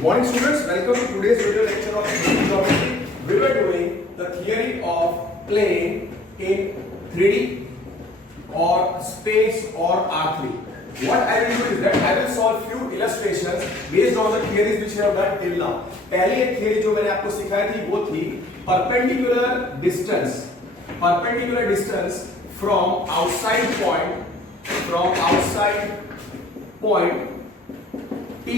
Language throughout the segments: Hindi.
Good morning students, welcome to today's video lecture of geometry. We were doing the theory of plane in 3D or space or R3. What I will do is that I will solve few illustrations based on the theories which I have done till now. पहली एक theory जो मैंने आपको सिखाई थी वो थी perpendicular distance from outside point P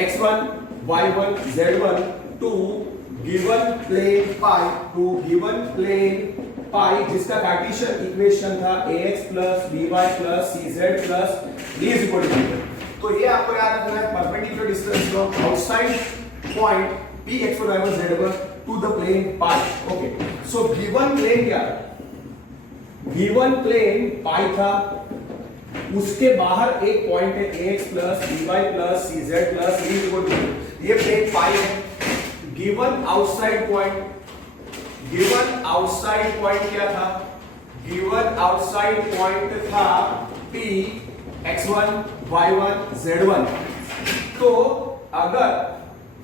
x1 y1 z1 to given plane pi जिसका कार्टेशियन इक्वेशन था ax plus by plus cz plus d is equal to 0. तो ये आपको याद रखना है perpendicular distance from outside point p x1 y1 z1 to the plane pi. Okay, so given plane क्या है? गिवन प्लेन pi था, उसके बाहर एक पॉइंट है ax plus by plus cz plus d equal to 0. ये प्लेन pi है. गिवन आउटसाइड पॉइंट क्या था? गिवन आउटसाइड पॉइंट था p x1 y1 z1. तो अगर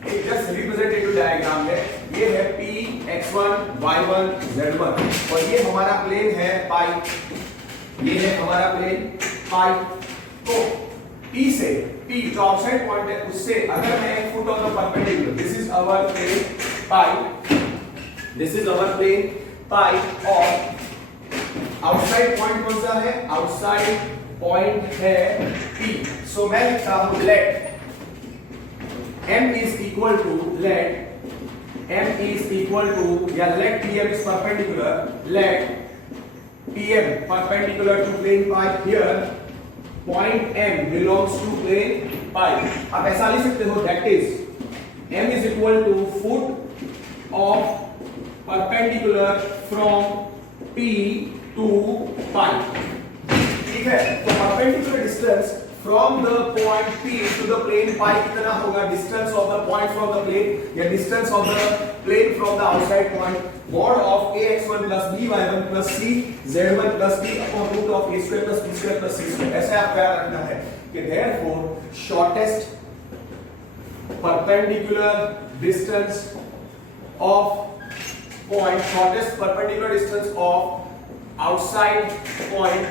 एक जस्ट रिप्रेजेंटेटिव डायग्राम है, ये है p x1 y1 z1 और ये हमारा प्लेन है pi. ये है हमारा प्लेन pi. तो P से P जो आउटसाइड पॉइंट है उससे अगर मैं एक foot on the perpendicular, this is our plane pi और आउटसाइड पॉइंट कौन सा है? आउटसाइड पॉइंट है P. सो मैं लिखता हूं let m is equal to या let Pm is perpendicular, let Pm perpendicular to plane pi. Here point M belongs to plane pi. आप ऐसा लिख सकते हो, that is M is equal to foot of perpendicular from P to pi. ठीक है, तो perpendicular distance from the point P to the plane pi कितना होगा? Distance of the point from the plane या distance of the plane from the outside point mod of ax1 plus by1 plus cz1 plus d upon root of a square plus b square plus c square. ऐसे आपको याद रखना है कि therefore shortest perpendicular distance of outside point,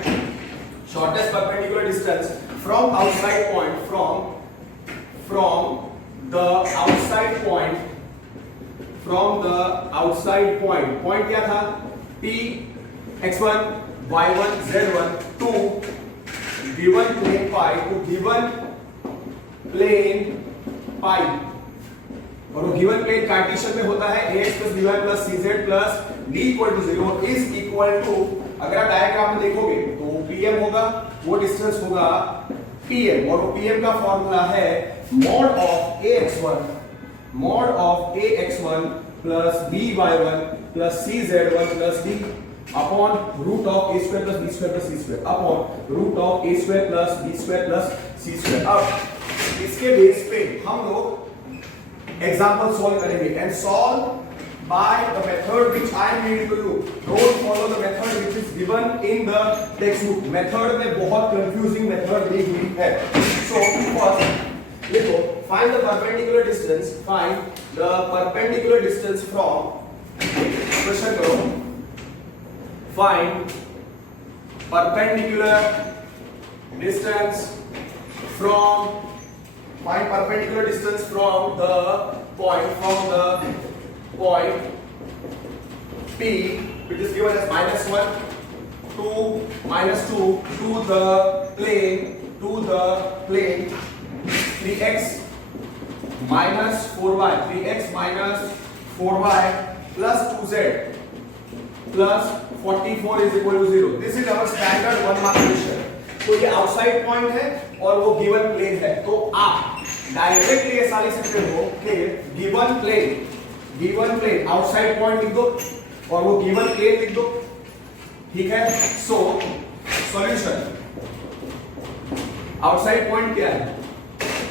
shortest perpendicular distance from outside point from the outside point point क्या था? p x1 y1 z1 to given plane pi और वो गिवन प्लेन कार्टेशियन में होता है ax plus by plus cz plus d equal to 0 is equal to, अगर आप डायग्राम में देखोगे तो pm होगा, वो डिस्टेंस होगा pm और वो pm का फॉर्मूला है mod of ax1 plus by1 plus cz1 plus d upon root of a square plus b square plus c square upon root of a square plus b square plus c square. अब इसके बेस पे हम लोग एग्जाम्पल सॉल्व करेंगे and solve by the method which I am giving to you. Don't follow the method which is given in the text book. Method में बहुत कंफ्यूजिंग मेथड दी हुई है. सो फर्स्ट लिखो find the perpendicular distance from, question करो, find perpendicular distance from the point P which is given as -1 to -2 to the plane 3x minus 4y plus 2z plus 44 is equal to 0. This is our standard 1 mark question. तो ये आउटसाइड पॉइंट है और वो गिवन प्लेन है. तो आप डायरेक्टली ऐसा लिख सकते हो कि गिवन प्लेन आउटसाइड पॉइंट लिख दो और वो गिवन प्लेन लिख दो. ठीक है, सो सॉल्यूशन. आउटसाइड पॉइंट क्या है?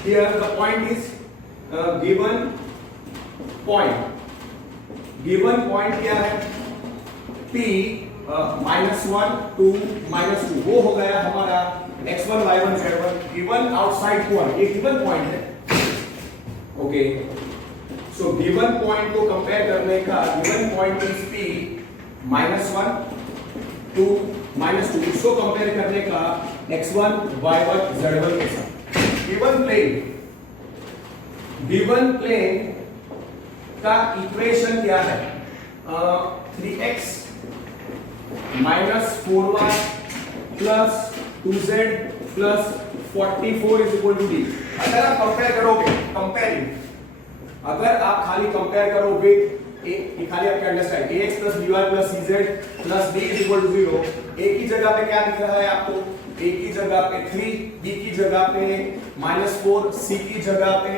Here the point is given point क्या है? P -1 to -2 वो हो गया हमारा x1 y1 z1 given outside point. ये गिवन पॉइंट है ओके, सो गिवन पॉइंट को कंपेयर करने का, गिवन पॉइंट इज P -1 2 -2, इसको कंपेयर करने का x1 y1 z1 के साथ। गिवन प्लेन का इक्वेशन क्या है? 3x -4y plus 2z plus 44 is equal to d। अगर आप कंपेयर करोगे, अगर आप खाली कंपेयर करोगे, खाली आपके understand ax plus by plus cz plus d is equal to 0, a की जगह पे क्या दिख रहा है आपको? a की जगह पे 3, b की जगह पे -4, c की जगह पे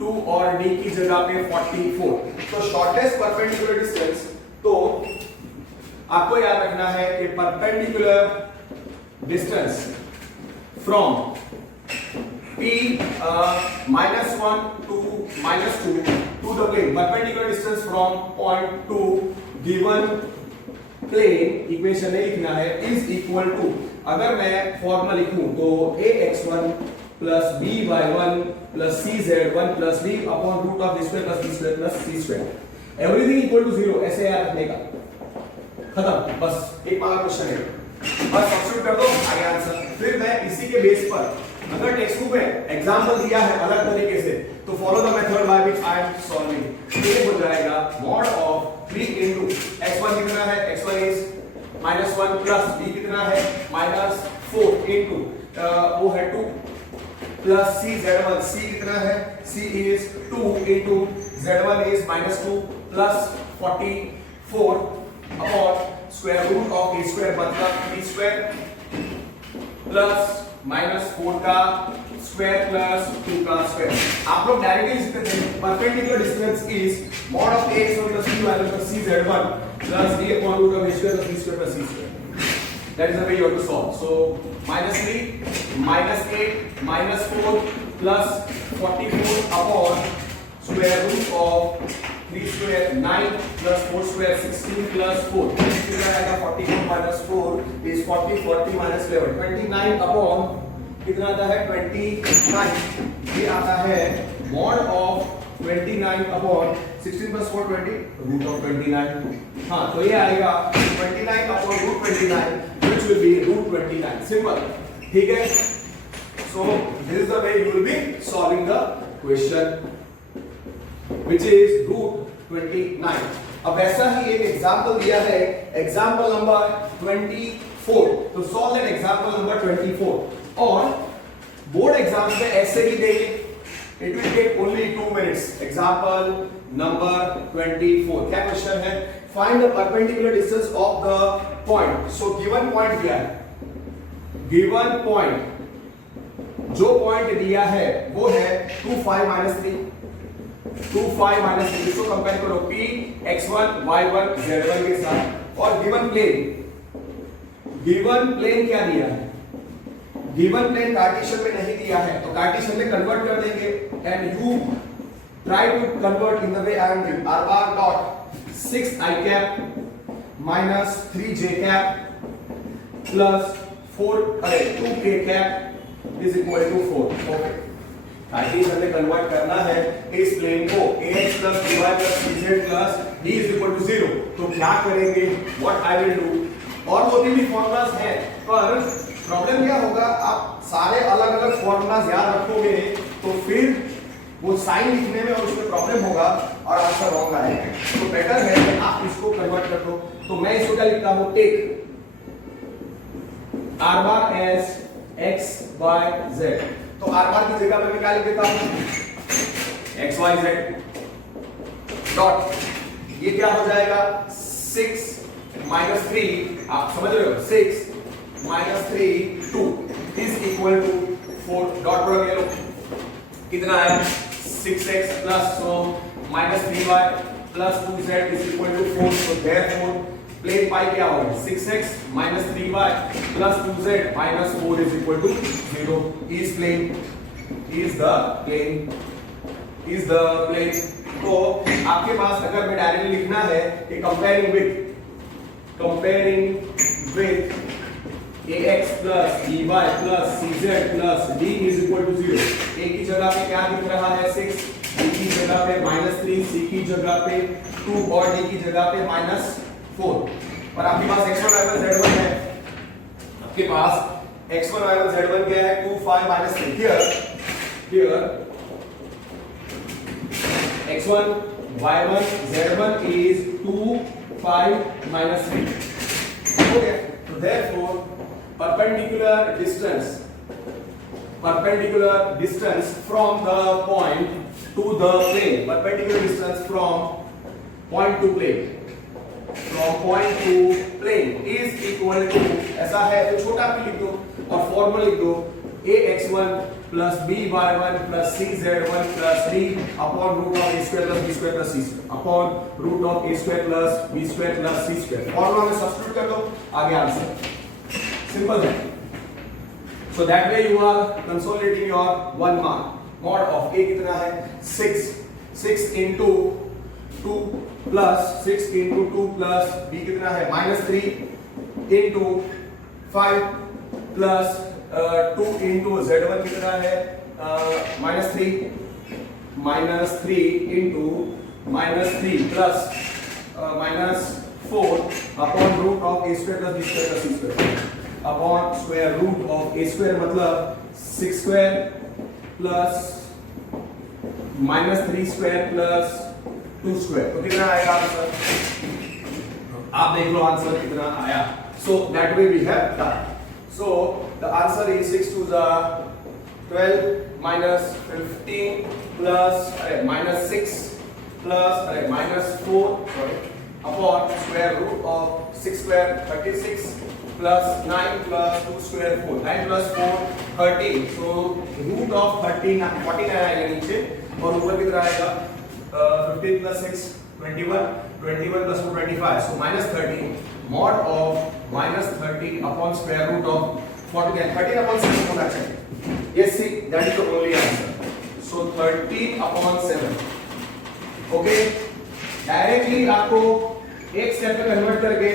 2 और d की जगह पे 44। तो शॉर्टेस्ट परपेंडिकुलर डिस्टेंस, तो आपको याद रखना है कि perpendicular distance from P -1 to -2 to the plane, perpendicular distance from point to given plane, equation नहीं लिखना है, इज इक्वल टू, अगर मैं फॉर्मूला लिखूं तो ax1 plus by1 plus cz1 plus d upon root of d square plus d square plus c square, everything equal to 0, ऐसे याद रखने का। खत्म, बस एक मार्क क्वेश्चन है, बस सब्स्टिट्यूट कर दो, आगे आंसर। फिर मैं इसी के बेस पर, अगर टेक्स्ट बुक में एग्जांपल दिया है अलग तरीके से, तो follow the method by which I am solving. ये हो जाएगा मॉड ऑफ 3 इनटू x1 कितना है? x1 इज -1 प्लस d कितना है? -4 इनटू वो है 2 प्लस c z1, c कितना है? c is 2 into z1 is -2 plus 44 upon square root of a square मतलब b स्क्वायर प्लस -4 का स्क्वायर प्लस 2 का स्क्वायर। आप लोग डायरेक्टली लिख सकते हैं perpendicular distance is mod of ax1 plus by1 plus cz1 plus d upon root of a square plus b square plus c square. That is the way you have to solve. So -3 -8 -4 plus 44 upon square root of 3 square 9 plus 4 square 16 plus 4, कितना आएगा? 44 minus 4 is 40, 40 minus 11 29 upon कितना आता है? 29। ये आता है mod of 29 upon 16 plus 4 20 root of 29। हाँ, तो ये आएगा 29 upon root 29 which will be root 29। Simple, ठीक है? So this is the way you will be solving the question which is root 29। अब ऐसा ही एक एग्जांपल दिया है, एग्जांपल नंबर 24। तो सॉल्व दैट एग्जांपल नंबर 24, और बोर्ड एग्जाम में ऐसे ही देंगे, it will take only 2 minutes. Example number 24, क्या क्वेश्चन है? Find the perpendicular distance of the point. So given point दिया है, गिवन पॉइंट जो पॉइंट दिया है वो है 2 5 -3, 2 5 -3। इसको कंपेयर करो P x1 y1 z1 के साथ, और गिवन प्लेन क्या दिया है? गिवन प्लेन कार्टेशियन में नहीं दिया है, तो कार्टेशियन में कन्वर्ट कर देंगे, and you try to convert in the way I am doing. r bar dot 6i cap minus 3j cap plus 2k cap is equal to 4। Okay, Cartesian में कन्वर्ट करना है इस प्लेन को ax plus by plus cz plus d is equal to 0। तो क्या करेंगे? what I will do, और दो तीन भी फॉर्मूलाज हैं, पर प्रॉब्लम क्या होगा, आप सारे अलग अलग फॉर्मूलाज याद रखोगे तो फिर वो साइन लिखने में और उसमें प्रॉब्लम होगा और आंसर रॉन्ग आएगा। तो बेटर है कि आप इसको कन्वर्ट कर दो। तो मैं इसको क्या लिखता हूं? Take r bar as x y z। तो r bar की जगह पे मैं क्या लिख देता हूं? x y z डॉट, ये क्या हो जाएगा? 6 minus 3, आप समझ रहे हो? 6 minus 3 2 is equal to 4। Dot product ले लो, कितना है? 6x plus so minus 3y plus 2z is equal to 4। so therefore plane pi क्या होगा? 6x minus 3y plus 2z minus 4 is equal to 0। is the plane। तो आपके पास अगर मैं डायरेक्टली लिखना है कि comparing with ax plus by plus cz plus d is equal to 0। a की जगह पे क्या दिख रहा है? 6, b की जगह पे -3, c की जगह पे 2 और d की जगह पे -4। और आपके पास x1 y1 z1 है, आपके पास x1 y1 z1 क्या है 2 5 -3। here x1 y1 z1 is 2 5 -3। okay, so therefore perpendicular distance from the point to the plane, perpendicular distance from point to plane is equal to, ऐसा है तो छोटा p लिख दो और फॉर्मूला लिख दो ax1 plus by1 plus cz1 plus d upon root of a square plus b square plus c square upon root of a square plus b square plus c square। Formula में सब्स्टिट्यूट कर दो, आगे आंसर सिंपल है। So that way you are consolidating your 1 mark। mod of a कितना है 6 into 2 plus 6 into 2 plus b कितना है -3 into 5 plus 2 into z1 कितना है -3 into -3 plus -4 upon root of a square plus b square plus c square upon square root of a square मतलब 6 square plus -3 square plus 2 square। तो कितना आएगा आंसर, आप देख लो आंसर कितना आया। So that way we have done। So the answer is 6 to the 12 minus 15 plus -6 plus -4 upon square root of 6 square 36 plus 9 plus 2 square 4, 9 plus 4 13। so root of 39 49 आएगा नीचे और ऊपर कितना आएगा 15 plus 6 21 21 plus 4 25, so -13 mod of -30 upon square root of 49। 13 upon 7 होना चाहिए, yes see that is the only answer। so 13 upon 7। Okay, directly आपको एक स्टेप में कन्वर्ट करके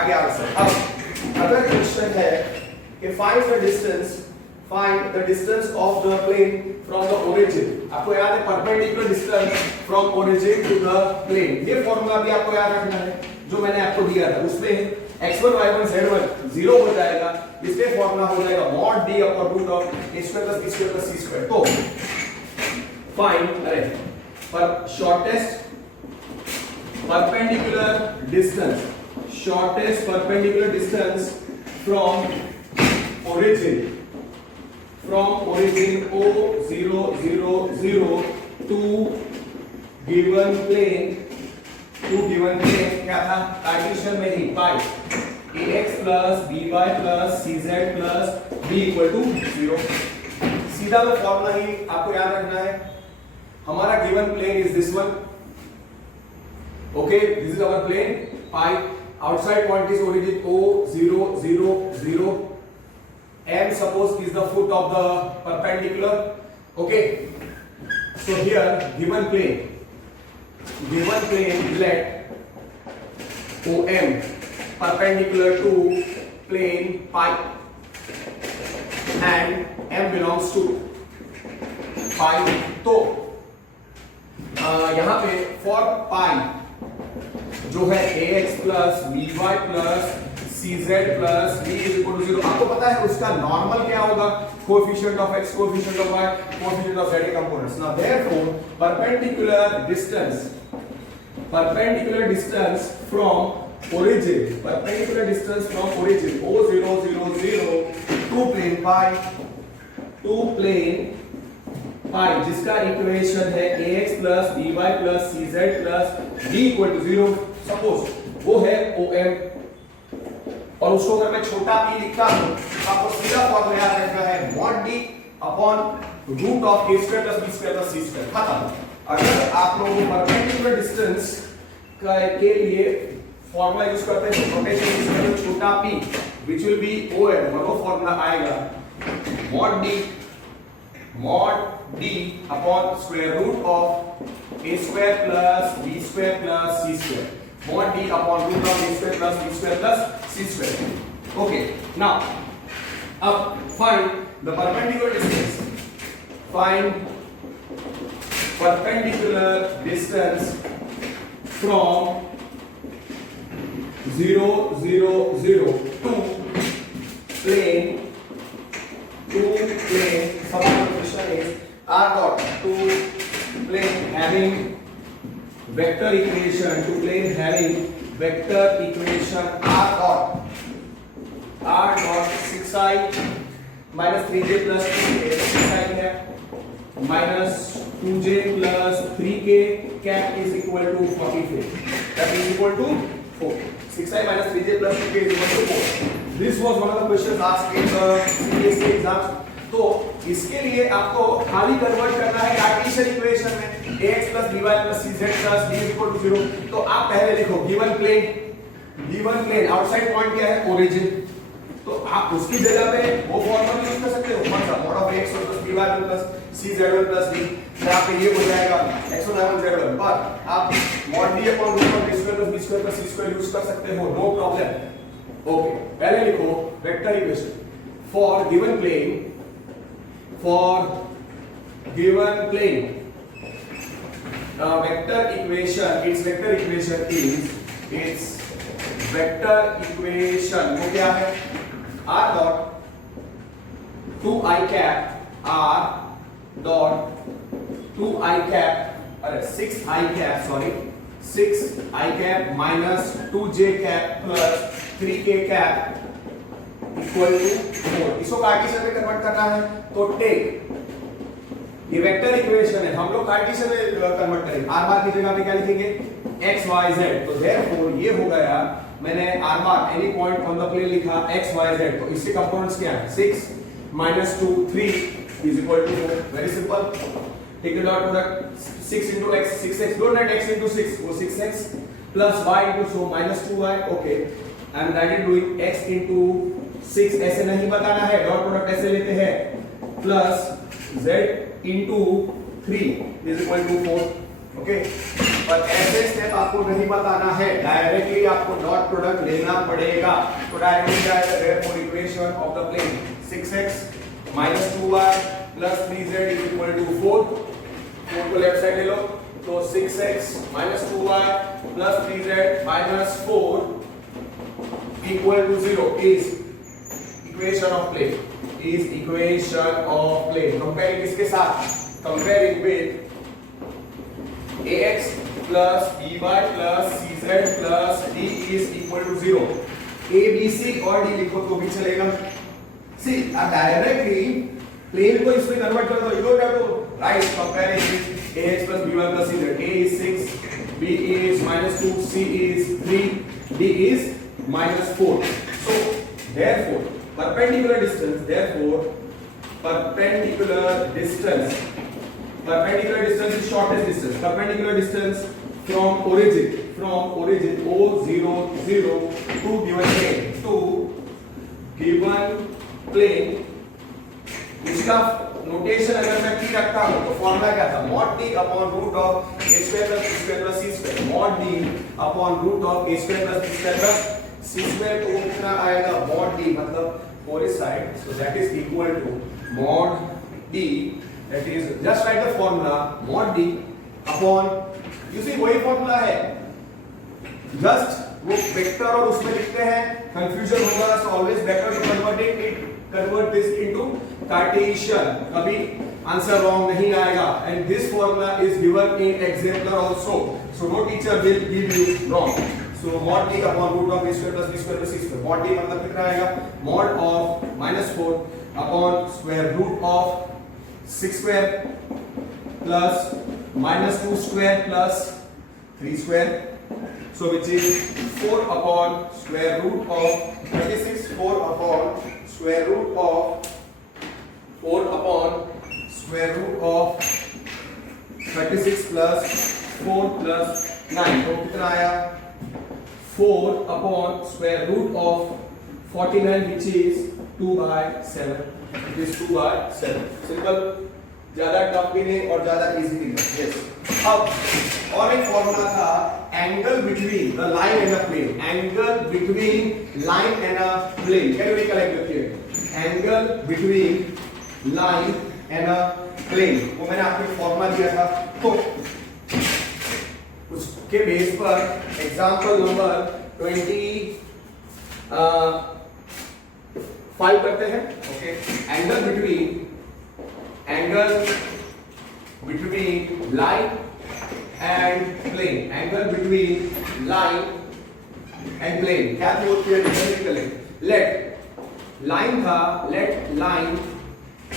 आगे आंसर। अब अगर क्वेश्चन है कि find the distance of the plane from the origin, आपको याद है perpendicular distance from origin to the plane, ये फॉर्मूला भी आपको याद रखना है जो मैंने आपको दिया था। उसमें x1 y1 z1 0 हो जाएगा, इसलिए फॉर्मूला हो जाएगा mod d upon root of a square plus b square plus c square. तो फाइंड पर shortest perpendicular distance from origin O0 to given plane क्या था कार्टेशियन में ही पाई ax plus by plus cz plus b equal to 0। सीधा वो फॉर्मूला ही आपको याद रखना है। हमारा given plane is this one, okay, this is our plane pi, outside point is origin O0 0 0, m suppose is the foot of the perpendicular, okay। so here given plane let OM perpendicular to plane pi and m belongs to pi। तो यहां पे फॉर पाई जो है ax plus by plus cz plus b is equal to 0, आपको पता है उसका नॉर्मल क्या होगा, coefficient of x, coefficient of y, coefficient of z के components. Now therefore perpendicular distance from origin O0 0 0 to plane pi जिसका इक्वेशन है ax plus by plus cz plus b equal to 0, suppose वो है OM और उसको अगर मैं छोटा p लिखता हूं तो आपको सीधा फॉर्मूला याद रखना है mod d upon root of a square plus b square plus c square. खत्म। अगर आप लोग परपेंडिकुलर डिस्टेंस के लिए फॉर्मूला यूज करते हैं रोटेशन इक्वल टू छोटा p which will be OM, और वो फॉर्मूला आएगा mod d upon square root of a square plus b square plus c square, mod d upon root of a square plus b square plus c square। okay, now अब find the perpendicular distance, find perpendicular distance from 0 0 0 to plane suppose the question is r dot to plane having vector equation r dot 6i minus 3j plus 2k 6i है minus 2j plus 3k cap is equal to 44 that is equal to 4 6i minus 3j plus 2k is equal to 4 this was one of the questions asked in the CBSE exams तो इसके लिए आपको खाली कन्वर्ट करना है कार्टेशियन इक्वेशन में ax plus by plus cz plus d is equal to 0 तो आप पहले लिखो गिवन प्लेन आउटसाइड पॉइंट क्या है ओरिजिन तो आप उसकी जगह पे वो फॉर्मूला यूज कर सकते हो कौन सा mod of x plus by plus cz1 plus d तो आप ये हो जाएगा x1 z1 पर आप mod d upon root of a square plus b square plus c square use कर सकते हो नो प्रॉब्लम ओके पहले लिखो vector equation for given plane vector equation its vector equation वो क्या है r dot 2i cap अरे 6i cap minus 2j cap plus 3k cap equal to 4 इसको कार्टेशियन में कन्वर्ट करना है तो टेक ये वेक्टर इक्वेशन है हम लोग कार्टेशियन में कन्वर्ट करेंगे r बार की जगह पे क्या लिखेंगे x y z तो देयरफॉर ये हो गया मैंने r bar any point on the plane लिखा x y z तो इसके कंपोनेंट्स क्या है 6 minus 2 3 is equal to 4 very simple take the dot product 6 into x 6x don't write x into 6 वो 6x plus y into so minus 2y okay I am writing doing x into 6 ऐसे नहीं बताना है डॉट प्रोडक्ट ऐसे लेते हैं plus z into 3 is equal to 4 okay पर ऐसे स्टेप आपको नहीं बताना है डायरेक्टली आपको डॉट प्रोडक्ट लेना पड़ेगा तो डायरेक्टली क्या आएगा therefore equation of the plane 6x minus 2y plus 3z is equal to 4 4 को लेफ्ट साइड ले लो तो 6x minus 2y plus 3z minus 4 equal to 0 is equation of plane comparing किसके साथ comparing with ax plus by plus cz plus d is equal to 0 a b c और d लिखो तो भी चलेगा see directly plane को इसमें कन्वर्ट कर दो you don't have to write comparing with ax plus by plus cz a is 6 b is minus 2 c is 3 d is minus 4 so therefore perpendicular distance is shortest distance perpendicular distance from origin o0 0 to given plane इसका नोटेशन अगर मैं t रखता हूं तो फॉर्मूला क्या था mod d upon root of a square plus b square plus c square mod d upon root of a square plus b square plus c square तो कितना आएगा mod d मतलब for this side so that is equal to mod d that is just write the formula mod d upon you see वही फॉर्मूला है just वो वेक्टर और उसमें लिखते हैं कंफ्यूजन होगा so always better to convert this into Cartesian कभी आंसर रॉन्ग नहीं आएगा and this formula is given in exemplar also so no teacher will give you wrong so mod d upon root of a square plus b square plus c square mod d मतलब कितना आएगा mod of minus 4 upon square root of 6 square plus minus 2 square plus 3 square so which is 4 upon square root of 36 4 upon square root of 4 upon square root of 36 plus 4 plus 9 तो कितना आया 4 upon square root of 49 which is 2 by 7 it is 2 by 7 simple ज्यादा टफ भी नहीं और ज्यादा इजी भी नहीं यस अब और एक फॉर्मूला था angle between the line and the plane angle between line and a plane can you recollect with here angle between line and a plane वो मैंने आपको फॉर्मूला दिया था तो उसके बेस पर एग्जांपल नंबर 25 करते हैं। Okay, angle between line and plane, angle between line and plane क्या थी वो थियोरेटिकली। लेट लाइन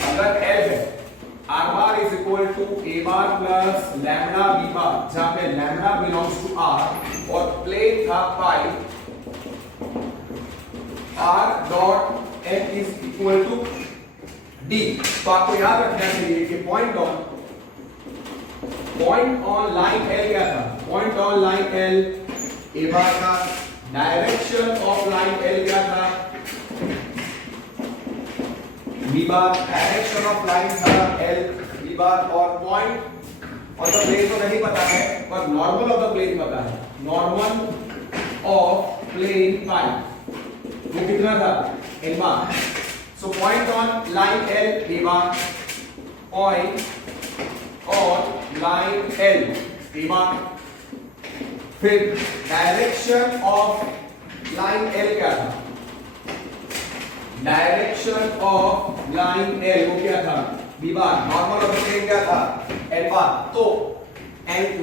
अगर L है, R bar is equal to A bar plus lambda B bar, जहां पे lambda belongs to R और प्लेन था पाई, R dot L is equal to D। तो आपको याद रखना चाहिए कि पॉइंट ऑन लाइन L क्या था, point on line L A bar था, डायरेक्शन ऑफ लाइन L क्या था, B bar, direction of line था L B bar, और पॉइंट ऑन द प्लेन तो नहीं पता है पर नॉर्मल ऑफ द प्लेन पता है, नॉर्मल ऑफ प्लेन पाई वो कितना था N bar। So point on line L B bar, point on line L B bar, फिर डायरेक्शन ऑफ लाइन L क्या था, डायरेक्शन ऑफ लाइन L वो क्या था B bar, normal of plane क्या था N bar। तो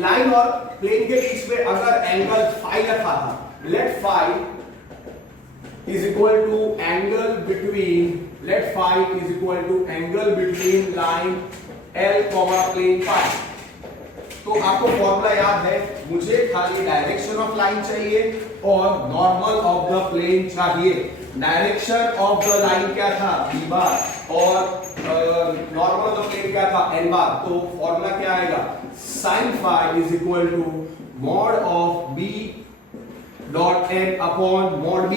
लाइन और प्लेन के बीच में अगर एंगल फाई रखा था, let phi is equal to angle between line L plane phi. तो आपको फॉर्मूला याद है, मुझे खाली डायरेक्शन ऑफ लाइन चाहिए और नॉर्मल ऑफ द प्लेन चाहिए। डायरेक्शन ऑफ द लाइन क्या था B bar और नॉर्मल ऑफ द प्लेन क्या था N bar। तो फॉर्मूला क्या आएगा, sin phi is equal to mod of B dot N upon mod B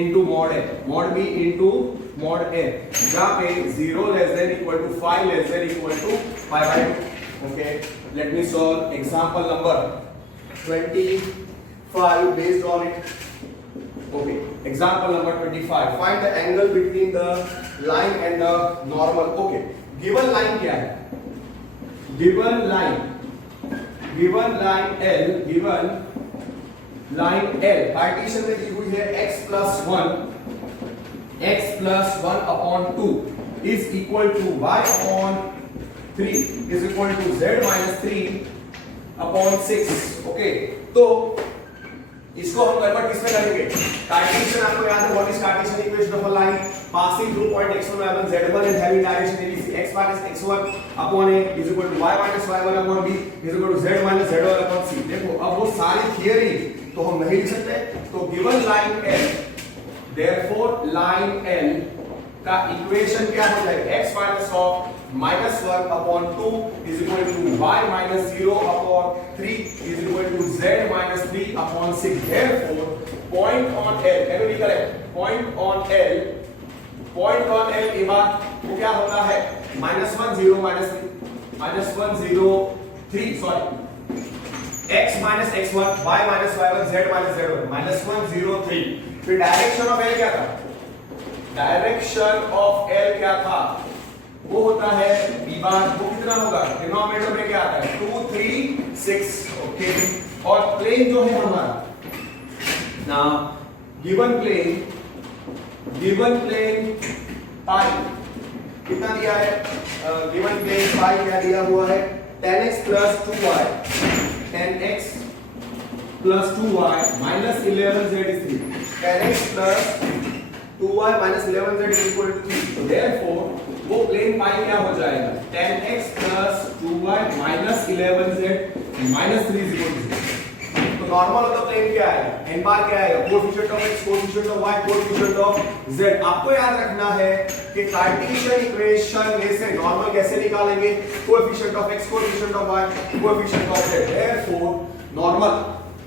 into mod N, mod B into mod N, जहां पे 0 less than equal to 5 less than equal to 5/2। Okay, let me solve example number 25 based on it. Okay, example number 25. Find the angle between the line and the normal. Okay, given line क्या है, given line L पार्टीशन में दी हुई है x plus 1 upon 2 is equal to y upon 3 is equal to z minus 3 upon 6। Okay, तो इसको हम कन्वर्ट किसमें करेंगे, कार्टेशियन। आपको याद है what is Cartesian equation of a line, passing through point x1 y1 z1 and having direction abc, x minus x1 upon a is equal to y minus y1 upon b is equal to z minus z1 upon c। देखो अब वो सारी थियरी तो हम नहीं लिख सकते, तो given line L, therefore line L का इक्वेशन क्या हो जाएगा, x minus -1 upon 2 is equal to y minus 0 upon 3 is equal to z minus 3 upon 6। Therefore, point on L, can you recollect? Point on L A bar वो क्या होता है, -1 0 3 sorry, x minus x1 y minus y1 z minus z1 -1 0 3। फिर डायरेक्शन ऑफ L क्या था, डायरेक्शन ऑफ L क्या था, वो होता है B bar, वो कितना होगा, डिनोमिनेटर में क्या आता है 2 3 6। ओके, और प्लेन जो है हमारा ना, गिवन प्लेन पाई कितना दिया है, गिवन प्लेन पाई क्या दिया हुआ है, 10x plus 2y, 10x plus 2y minus 11z is 3, 10x plus 2y minus 11z is equal to 3। so therefore वो प्लेन पाई क्या हो जाएगा, 10x plus 2y minus 11z minus 3 is equal to 0। तो नॉर्मल ऑफ द प्लेन क्या आएगा, n बार क्या आएगा, coefficient of x, coefficient of y, coefficient of z। आपको याद रखना है कि कार्टेशियन इक्वेशन में से नॉर्मल कैसे निकालेंगे, coefficient of x, coefficient of y, coefficient of z।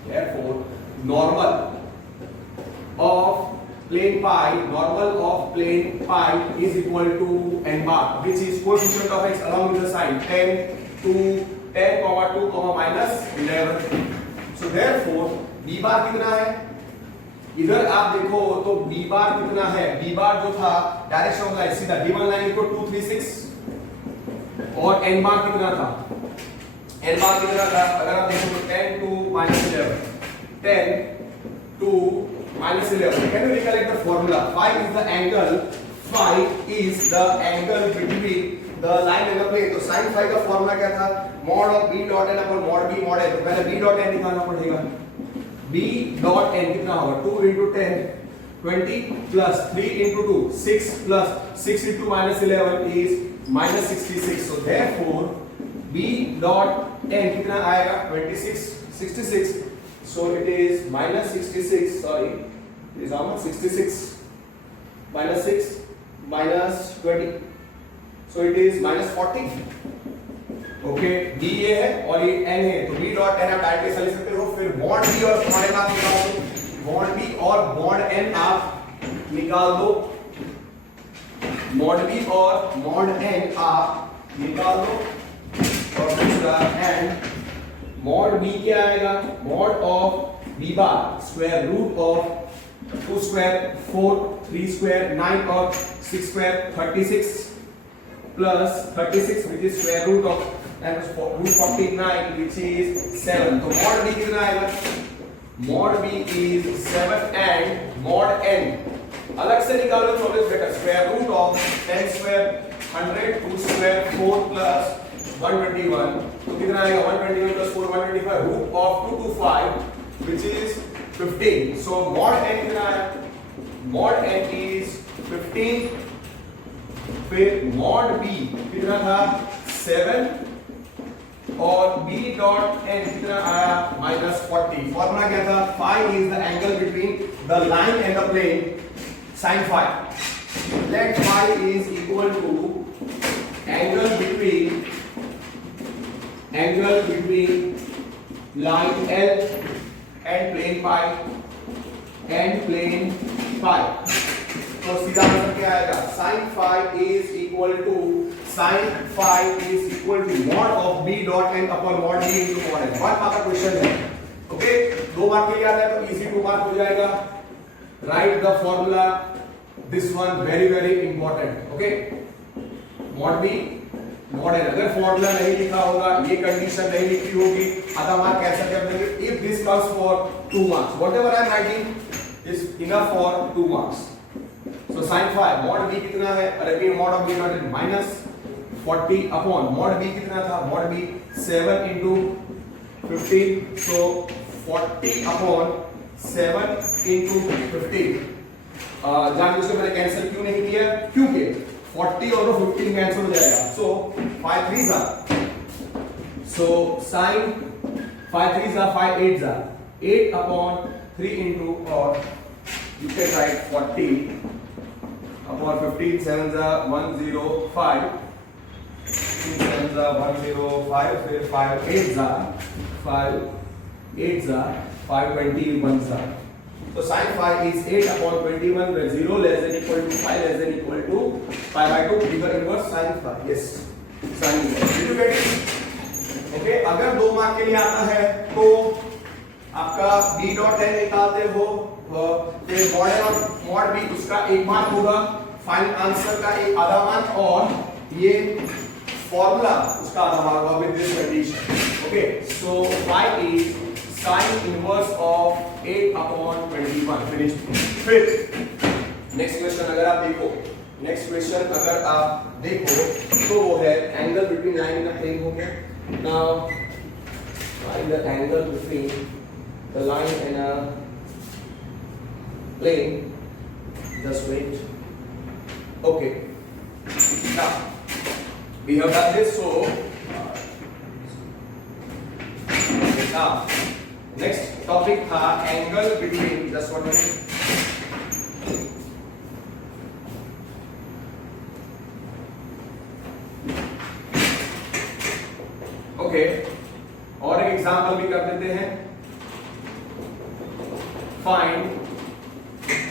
therefore normal of plane pi is equal to n bar, which is coefficient of x along with the sign 10 comma 2 comma minus 11। so therefore b bar कितना है, इधर आप देखो तो b bar कितना है, b bar जो था डायरेक्शन ऑफ लाइन सीधा गिवन लाइन को 2 3 6 और n bar कितना था n बार कितना था, अगर आप देखो तो 10 to -11, 10 to -11. Can you recollect the formula? Phi is the angle, phi is the angle between the line and the plane. तो sin phi का फॉर्मूला क्या था, mod of b dot n upon mod b mod n. तो पहले b dot n निकालना पड़ेगा, b dot n कितना होगा, 2 into 10 20 plus 3 into 2 6 plus 6 into -11 is -66. So therefore b dot n कितना आएगा, 26 66. So it is -66, sorry, it is how much, 66 minus 6 minus 20, so it is -40. Okay, b ये है और ये n है, तो b डॉट n आप डायरेक्टली लिख सकते हो. फिर मॉड b और मॉड n आप निकाल दो, मॉड b और मॉड n आप निकाल दो, मॉड b और मॉड n आप निकाल दो. और दूसरा एंड मॉड b क्या आएगा, mod of b bar square root of 2 square 4 3 square 9 और 6 square 36 plus 36 which is square root of and root 49 which is 7. तो mod b कितना आएगा, mod b is 7 and mod n अलग से निकालो तो always better, square root of 10 square 100 2 square 4 plus 121, तो कितना आएगा, 121 plus 4 125 root of 225 which is 15. So mod n कितना है, mod n is 15. फिर mod b कितना था, 7 और b dot n कितना आया, -40. फॉर्मूला क्या था, phi is the angle between the line and the plane, sin phi. Let phi is equal to angle between line L and plane phi तो सीधा आंसर क्या आएगा, sin phi is equal to mod of b dot n upon mod b into mod n. 1 mark का क्वेश्चन है, ओके, 2 मार्क के लिए आता है तो इजी 2 मार्क हो जाएगा. Right the formula, this one very important. Okay, mod b mod n. अगर फॉर्मूला नहीं लिखा होगा, ये कंडीशन नहीं लिखी होगी, आधा मार्क कैसे कर देंगे. If this comes for 2 marks, whatever I am writing is enough for 2 marks. So sin phi mod b कितना है, अरे b mod of b not -40 upon mod b कितना था, mod b 7 into 15, so 40 upon 7 into 15. जानबूझ के मैंने कैंसिल क्यों नहीं किया, क्योंकि 40 और 15 कैंसिल हो जाएगा. So 5 3s are, so sin 5 3s are 5 8s are 8 upon 3 into, or you can write 40 upon 15 7s are 105, 15 7s are 105, फिर 5 8s are 521s are. So sin phi is 8 upon 21 where 0 less than equal to 5 less than equal to pi by 2, figure inverse sin phi. Yes, sin inverse. Did you get it? Okay, अगर 2 मार्क के लिए आता है तो आपका b dot n निकालते हो, फिर mod n और mod b उसका 1 मार्क होगा, फाइनल आंसर का एक आधा मार्क, और ये फॉर्मूला उसका आधा मार्क होगा with this condition. Okay, so phi is sin inverse of 8 upon 21. Finished. फिर नेक्स्ट क्वेश्चन अगर आप देखो तो वो है angle between line and the plane हो गया. Now find the angle between the line and a plane. Just wait. Okay, now we have done this, so now next topic था angle between, just 1 minute. Okay, और एक एग्जांपल भी कर देते हैं. Find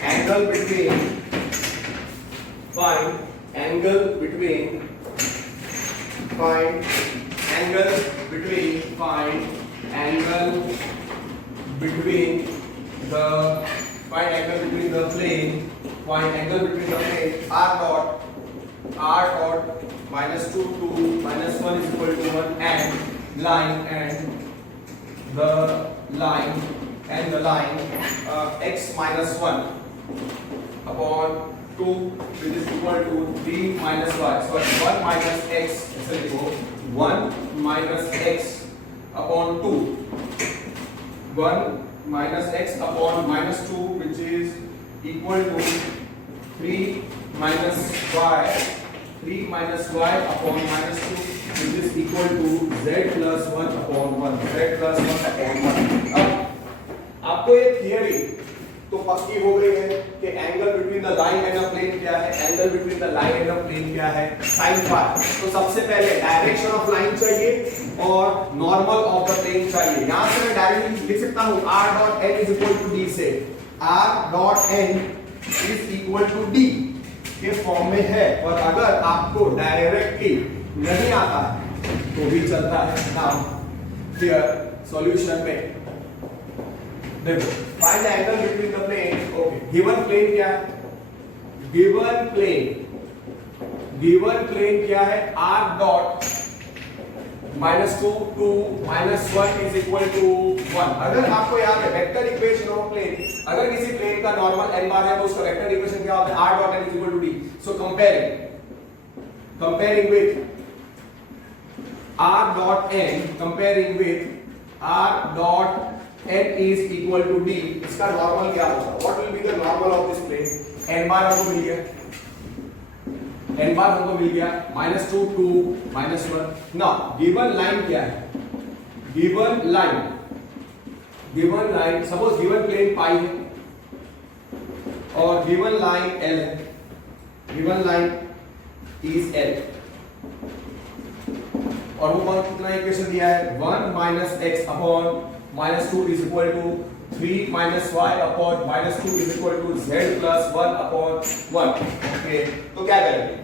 angle between find angle between the plane, find angle between the plane r dot -2 to -1 is equal to 1 and line and the line x minus 1 upon 2 which is equal to 3 minus y. So 1 minus x ऐसे लिखो 1 minus x upon 2 1 minus x upon minus 2 which is equal to 3 minus y upon minus 2 which is equal to z plus 1 upon 1 z plus 1 upon 1. अब आपको ये थियरी तो पक्की हो गई है कि angle between the line and a plane क्या है, angle between the line and a plane क्या है, sin फाई. तो सबसे पहले डायरेक्शन ऑफ लाइन चाहिए और नॉर्मल ऑफ द प्लेन चाहिए. यहां से मैं डायरेक्टली लिख सकता हूं r dot n is equal to d से r dot n is equal to d के फॉर्म में है. और अगर आपको डायरेक्टली नहीं आता है तो भी चलता है. नाउ हियर सॉल्यूशन में देखो find the angle between the plane. Okay given plane क्या है, गिवन प्लेन क्या है, r dot -2 to -1 is equal to 1. अगर आपको याद है वेक्टर इक्वेशन ऑफ प्लेन, अगर किसी प्लेन का नॉर्मल n बार है तो उसका वेक्टर इक्वेशन क्या होता है, r dot n is equal to d. So comparing with r dot n, comparing with r dot n is equal to d, इसका नॉर्मल क्या होगा, what will be the normal of this plane. n bar हमको मिल गया, -2 to -1. नाउ गिवन लाइन क्या है, given line suppose given plane pi है और गिवन लाइन l है, गिवन लाइन इज l और वो कितना इक्वेशन दिया है, 1 minus x upon -2 is equal to 3 minus y upon -2 is equal to z plus 1 upon 1. Okay तो क्या करेंगे,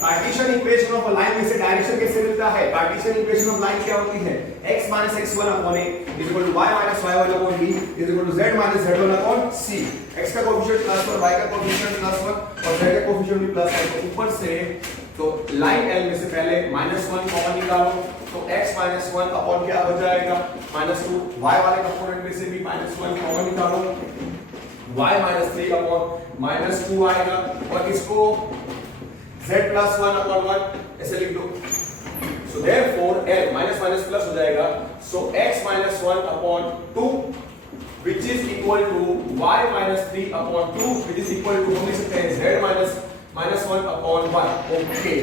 Cartesian equation of a line में से डायरेक्शन कैसे मिलता है. कार्टेशियन इक्वेशन ऑफ लाइन क्या होती है, x minus x1 upon a is equal to y minus y1 upon b is equal to z minus z1 upon c. x का कोएफिशिएंट +1, y का कोएफिशिएंट +1 और z का कोएफिशिएंट भी +1. तो ऊपर से तो लाइन l में से पहले -1 कॉमन निकालो तो x minus 1 अपॉन क्या हो जाएगा, -2. y वाले कंपोनेंट में से भी -1 कॉमन निकालो, y minus 3 अपॉन -2 आएगा और इसको z plus 1 upon 1 ऐसे लिख दो. So therefore l minus minus plus हो जाएगा. So x minus 1 upon 2 which is equal to y minus 3 upon 2 which is equal to हम लिख सकते हैं z minus 1 upon 1. Okay.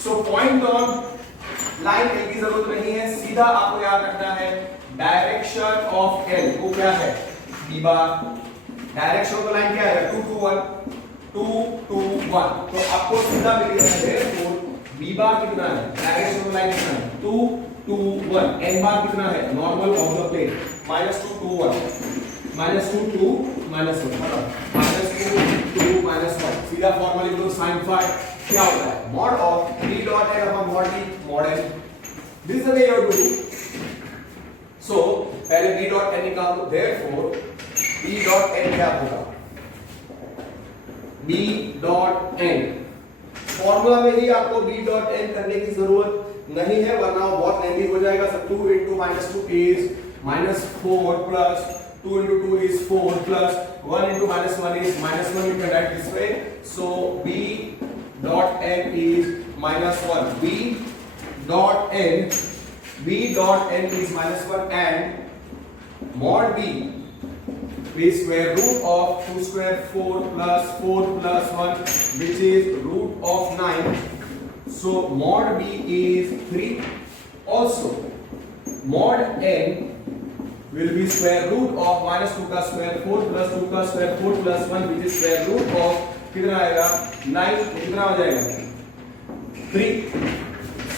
So point on line l की जरूरत नहीं है, सीधा आपको याद रखना है डायरेक्शन ऑफ l वो क्या है, b bar. Direction of line क्या है, 2 to 1 तो आपको सीधा मिल गया है. b बार कितना है, डायरेक्शन ऑफ लाइन कितना है, 2 to 1. n बार कितना है, normal of the plane, -2 to 1 -2 to -1 मतलब -2 to -1. सीधा फॉर्मूला लिख दो, sin phi क्या होता है, mod of b dot n upon mod d mod n. This is the way you have to do. So पहले b dot n निकाल दो. Therefore b dot n क्या होगा, b dot n फॉर्मूला में ही आपको b dot n करने की जरूरत नहीं है वरना वो बहुत लेंथी हो जाएगा. सब 2 into -2 is -4 plus 2 into 2 is 4 plus 1 into -1 is -1. You can write this way. So b dot n is -1. b dot n is -1 and mod b is square root of 2 square 4 plus 1 which is root of 9. So mod b is 3. Also mod n will be square root of -2 का square 4 plus 2 का square 4 plus 1 which is square root of कितना आएगा 9. कितना हो जाएगा 3.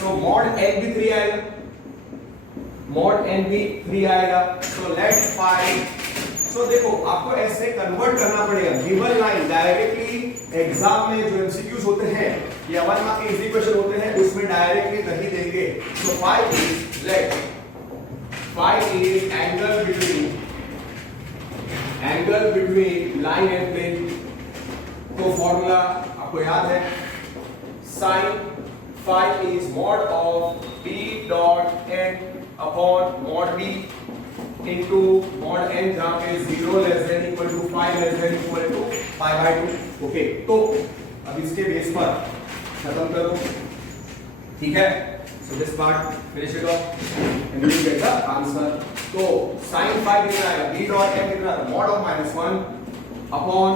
So mod n भी 3 आएगा, mod n भी 3 आएगा. So let phi. So देखो आपको ऐसे कन्वर्ट करना पड़ेगा. गिवन लाइन डायरेक्टली एग्जाम में जो एमसीक्यूज होते हैं या 1 मार्क के इजी क्वेश्चन होते हैं उसमें डायरेक्टली नहीं देंगे. So phi is let phi is angle between line and plane. तो फॉर्मूला आपको याद है sin phi is mod of b dot n upon mod b into mod n, जहां पे 0 less than equal to 5 less than equal to pi by 2। Okay, तो अब इसके बेस पर खत्म करो, ठीक है। So this part finish it off and you get the answer. तो sin phi कितना आएगा, b डॉट n कितना, mod of -1 अपॉन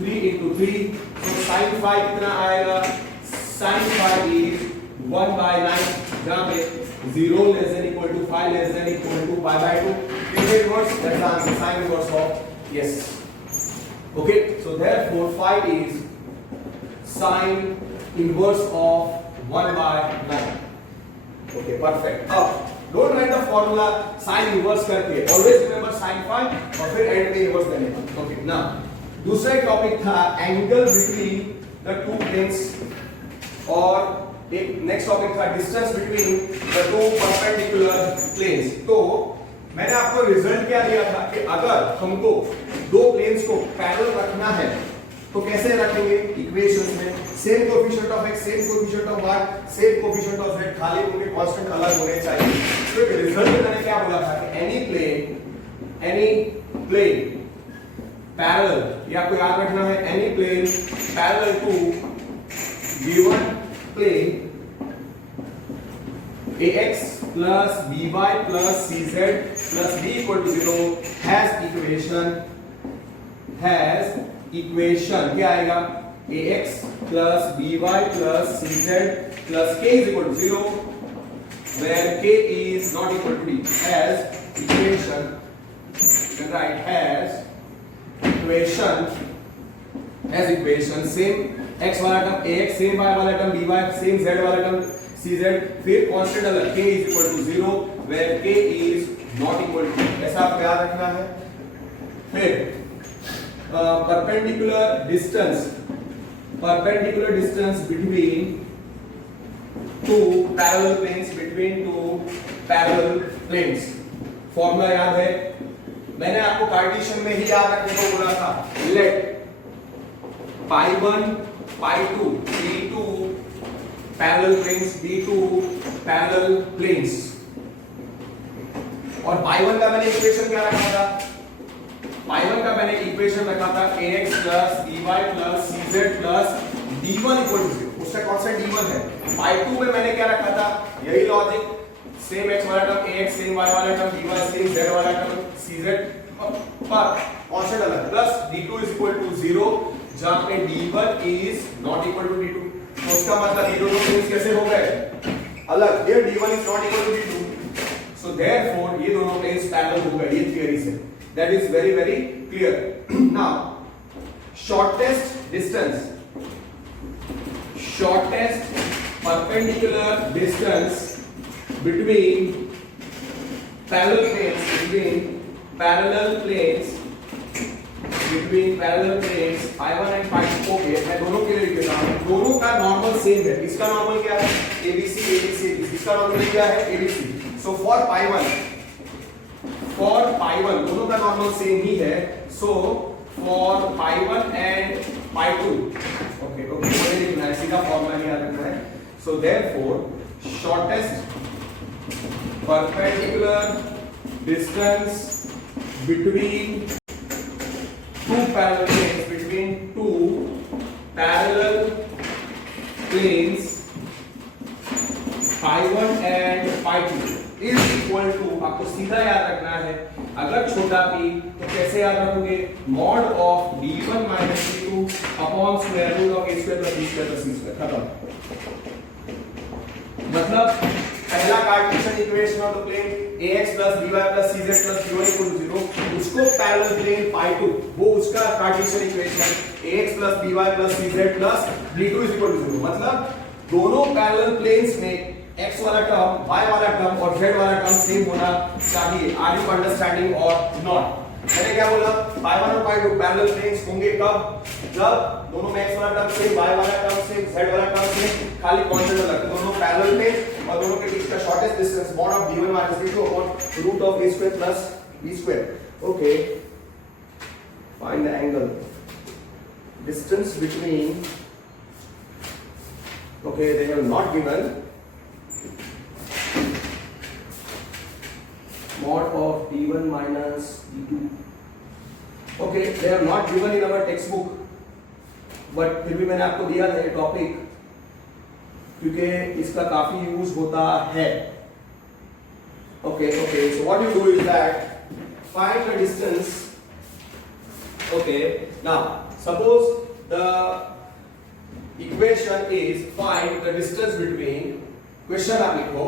3 into 3। तो sin phi कितना आएगा, sin phi is 1/9, जहां पे 0 less than equal to 5 less than equal to pi by 2। Take inverse, that's the answer, sin inverse of yes। Okay, so therefore phi is sin inverse of 1/9। Okay, perfect। अब don't write the formula sin inverse करके, always remember sin phi और फिर end में inverse देने का। Okay, now दूसरा टॉपिक था angle between the two planes, और एक नेक्स्ट टॉपिक था distance between the two perpendicular planes. तो मैंने आपको रिजल्ट क्या दिया था कि अगर हमको दो प्लेन्स को पैरेलल रखना है तो कैसे रखेंगे, इक्वेशंस में same coefficient of x, same coefficient of y, same coefficient of z, खाली उनके कांस्टेंट अलग होने चाहिए। तो रिजल्ट में मैंने क्या बोला था कि एनी प्लेन पैरेलल, ये आपको याद रखना है, any plane parallel to given plane ax plus by plus cz plus b equal to 0 has equation क्या आएगा, ax plus by plus cz plus k is equal to 0 where k is not equal to d, has equation, right, has equation same x वाला टर्म ax, सेम y वाला टर्म by, सेम z वाला टर्म cz, फिर कांस्टेंट अलग k is equal to 0 where k is not equal to, ऐसा आपको याद रखना है। फिर perpendicular distance between two parallel planes, formula याद है, मैंने आपको कार्टेशियन में ही याद रखने को बोला था, late pi1 pi2 be two parallel planes, be two parallel planes। और pi1 का मैंने इक्वेशन क्या रखा था, pi1 का मैंने इक्वेशन रखा था ax plus by plus cz plus d1 equal to 0, उसका कांस्टेंट d1 है। pi2 में मैंने क्या रखा था, यही लॉजिक, सेम x वाला टर्म ax, सेम y वाला टर्म dy, सेम z वाला टर्म cz, पर कांस्टेंट अलग, plus d2 is equal to 0 जहां पे d1 is not equal to d2। तो उसका मतलब ये दोनों प्लेन्स कैसे हो गए, अलग, here d1 is not equal to d2, so therefore ये दोनों प्लेन्स पैरेलल हो गए, ये थ्योरी से, that is very very clear। now shortest perpendicular distance between parallel planes pi1 and pi2। Okay, मैं दोनों के लिए लिख देता हूं, दोनों का नॉर्मल सेम है। इसका नॉर्मल क्या है, abc abc, इसका नॉर्मल क्या है, abc। सो फॉर pi1 दोनों का नॉर्मल सेम ही है, so for pi1 and pi2, okay ये लिखना है, सीधा फॉर्मूला याद रखना है। सो therefore shortest perpendicular distance between two parallel planes pi1 and pi2 is equal to, आपको सीधा याद रखना है, अगर छोटा p तो कैसे याद रखोगे, mod of d1 minus d2 upon square root of a square plus b square plus c square, खत्म। मतलब पहला Cartesian equation of the plane ax plus by plus cz plus d1 equal to 0, उसको पैरेलल प्लेन pi2, वो उसका Cartesian equation ax plus by plus cz plus d2 is equal to 0। मतलब दोनों पैरेलल प्लेन्स में x वाला टर्म, y वाला टर्म और z वाला टर्म सेम होना चाहिए। आर यू अंडरस्टैंडिंग और नॉट? मैंने क्या बोला, pi1 और pi2 पैरेलल प्लेन्स होंगे कब, जब दोनों में x वाला टर्म सेम, y वाला टर्म सेम, z वाला टर्म सेम, खाली कांस्टेंट अलग, दोनों पैरेलल प्लेन और दोनों के बीच का shortest distance mod of d1 minus d2 upon root of a square plus b square। okay, find the angle, distance between Okay, they have not given mod of d1 minus d2. Okay, they have not given in our textbook, but फिर भी मैंने आपको दिया है ये टॉपिक क्योंकि इसका काफी यूज होता है. Okay, so what you do is that find the distance. Okay, now suppose the equation is find the distance between, question आप लिखो,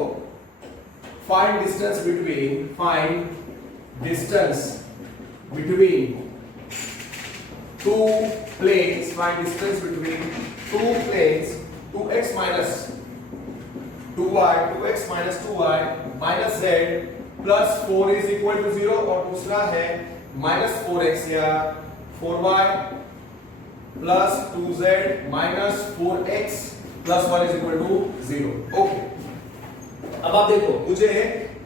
find distance between two planes, find distance between two planes, 2x minus 2y, 2x minus 2y minus z plus 4 is equal to 0, और दूसरा है minus 4x या 4y plus 2z minus 4x plus 1 is equal to 0. Okay. अब आप देखो, मुझे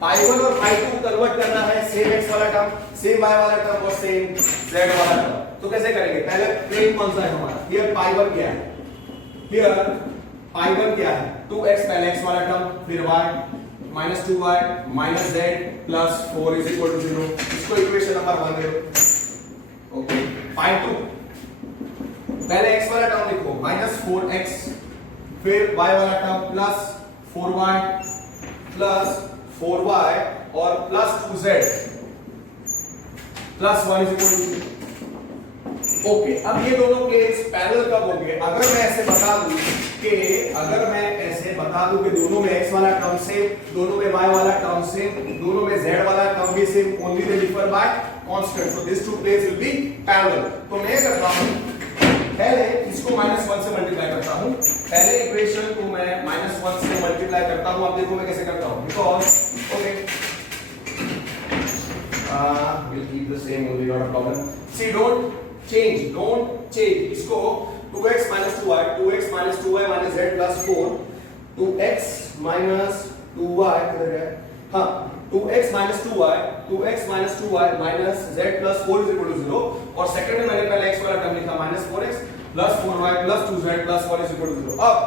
pi1 और pi2 कन्वर्ट करना है, सेम x वाला टर्म, सेम y वाला टर्म और सेम z वाला टर्म. तो कैसे करेंगे? पहले प्लेन कौन सा है हमारा? हियर pi1 क्या है? हियर pi1 क्या है? 2x पहले x वाला टर्म, फिर y minus 2y minus z plus 4 is equal to 0. इसको इक्वेशन नंबर 1 दे दो. ओके. pi2 पहले x वाला टर्म लिखो, minus 4x, फिर y वाला term plus 4y plus 4y और plus 2z plus 1 is equal to. Okay, अब ये दोनों प्लेन्स पैरेलल कब होंगे? अगर मैं ऐसे बता दूं कि दोनों में x वाला टर्म सेम, दोनों में y वाला टर्म सेम, दोनों में z वाला टर्म भी same, only they differ by constant. So this two planes will be parallel. तो मैं करता हूं, पहले इसको -1 से मल्टीप्लाई करता हूं, पहले इक्वेशन को मैं -1 से मल्टीप्लाई करता हूं. अब देखो मैं कैसे करता हूं, because okay we'll keep the same only, not a problem. See, don't change इसको 2x minus 2y minus z plus 4, 2x minus 2y किधर है? हाँ, 2x minus 2y minus z plus 4 is equal to 0. और सेकंड में मैंने पहले x वाला टर्म लिखा minus 4x plus 4y plus 2z plus 1 is equal to 0. अब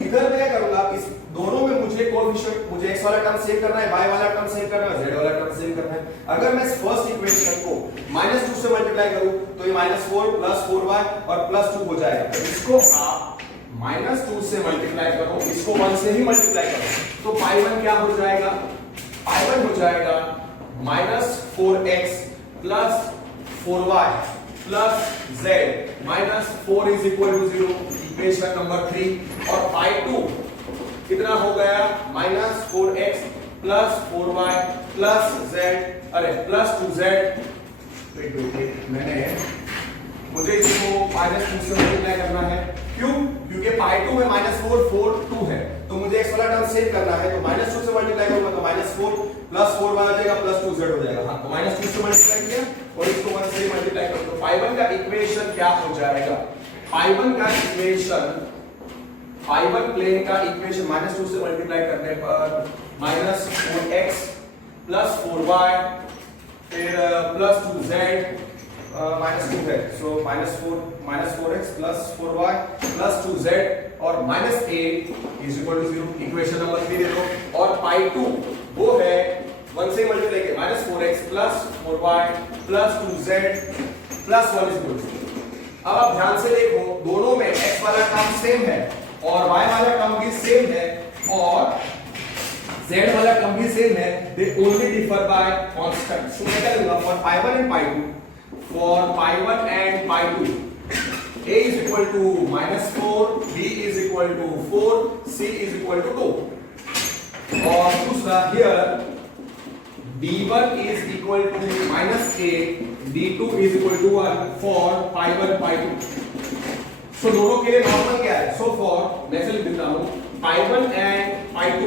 इधर मैं क्या करूंगा, इस दोनों में मुझे कोएफिशिएंट, मुझे x वाला टर्म सेव करना है, y वाला टर्म सेव करना है, z वाला टर्म सेव करना है. अगर मैं फर्स्ट इक्वेशन को -2 से मल्टीप्लाई करूं तो ये -4 plus 4y और +2 हो जाएगा. तो इसको आप -2 से मल्टीप्लाई करो, इसको 1 से ही मल्टीप्लाई करो, तो pi1 क्या हो जाएगा? pi1 हो जाएगा -4x plus 4y plus z minus 4 is equal to 0. Equation number 3. और pi2 कितना हो गया? -4x plus 4y plus z, अरे plus 2z. मुझे इसको -2 से मल्टीप्लाई करना है. क्यों? क्योंकि pi2 में -4 4 2 है, तो मुझे x वाला टर्म सेव करना है, तो -2 से मल्टीप्लाई करूंगा तो -4 plus 4y आ जाएगा प्लस 2z हो जाएगा. हाँ, तो -2 से मल्टीप्लाई किया और इसको 1 से मल्टीप्लाई करो, तो pi1 का इक्वेशन क्या हो जाएगा? pi1 का इक्वेशन, pi1 प्लेन का इक्वेशन -2 से मल्टीप्लाई करने पर -4x plus 4y फिर प्लस 2z -2 है, सो -4x plus 4y plus 2z और -8 is equal to 0. Equation number 3 दे दो. और pi2 वो है 1 से मल्टीप्लाई के -4x plus 4y plus 2z plus 1 is equal to 0. अब आप ध्यान से देखो, दोनों में x वाला टर्म सेम है और y वाला टर्म भी सेम है और z वाला टर्म भी सेम है. They only differ by constant. So मैं क्या लूंगा for pi1 and pi2, for pi1 and pi2 a is equal to -4, b is equal to 4, c is equal to 2. और दूसरा here d1 is equal to -8, d2 is equal to 1 for pi1 pi2. So दोनों के लिए नॉर्मल क्या है? So for मैं से लिख देता हूं pi1 and pi2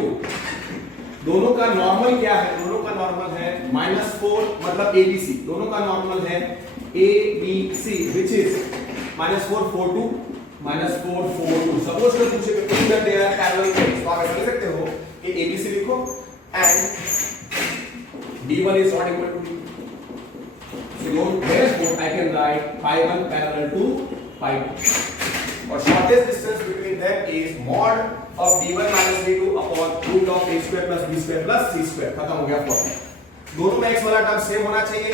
दोनों का नॉर्मल क्या है? दोनों का नॉर्मल है -4 मतलब ABC. दोनों का नॉर्मल है ABC which is -4 4 2 -4 4 2. सपोज कर पूछे कि किधर दे रहा है पैरेलल प्लेन्स, तो आप ऐसे लिख सकते हो कि ABC लिखो and D1 is not equal to D. So therefore I can write pi1 parallel to pi2. और shortest distance between them is mod of d1 minus d2 upon root of a square plus b square plus c square। खत्म हो गया फॉर्मूला। दोनों में x वाला टर्म सेम होना चाहिए,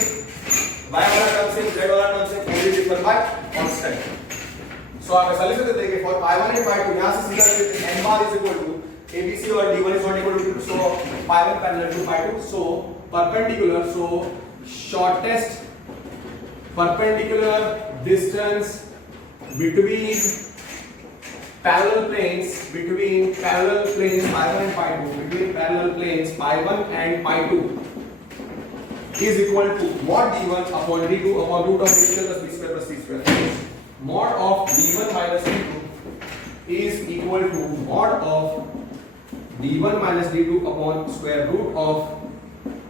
y वाला टर्म सेम, z वाला term same, only differ by constant. So आप ऐसा लिख सकते हैं कि फॉर pi1 and pi2 यहां से सीधा लिखते हैं n bar is equal to abc और d1 is not equal to d2, so pi1 parallel to pi2, so perpendicular, so shortest perpendicular distance between parallel planes pi1 and pi2, between parallel planes pi1 and pi2 is equal to mod d1 upon d2 upon root of a square plus b square plus c square. Mod of d1 minus d2 is equal to mod of d1 minus d2 upon square root of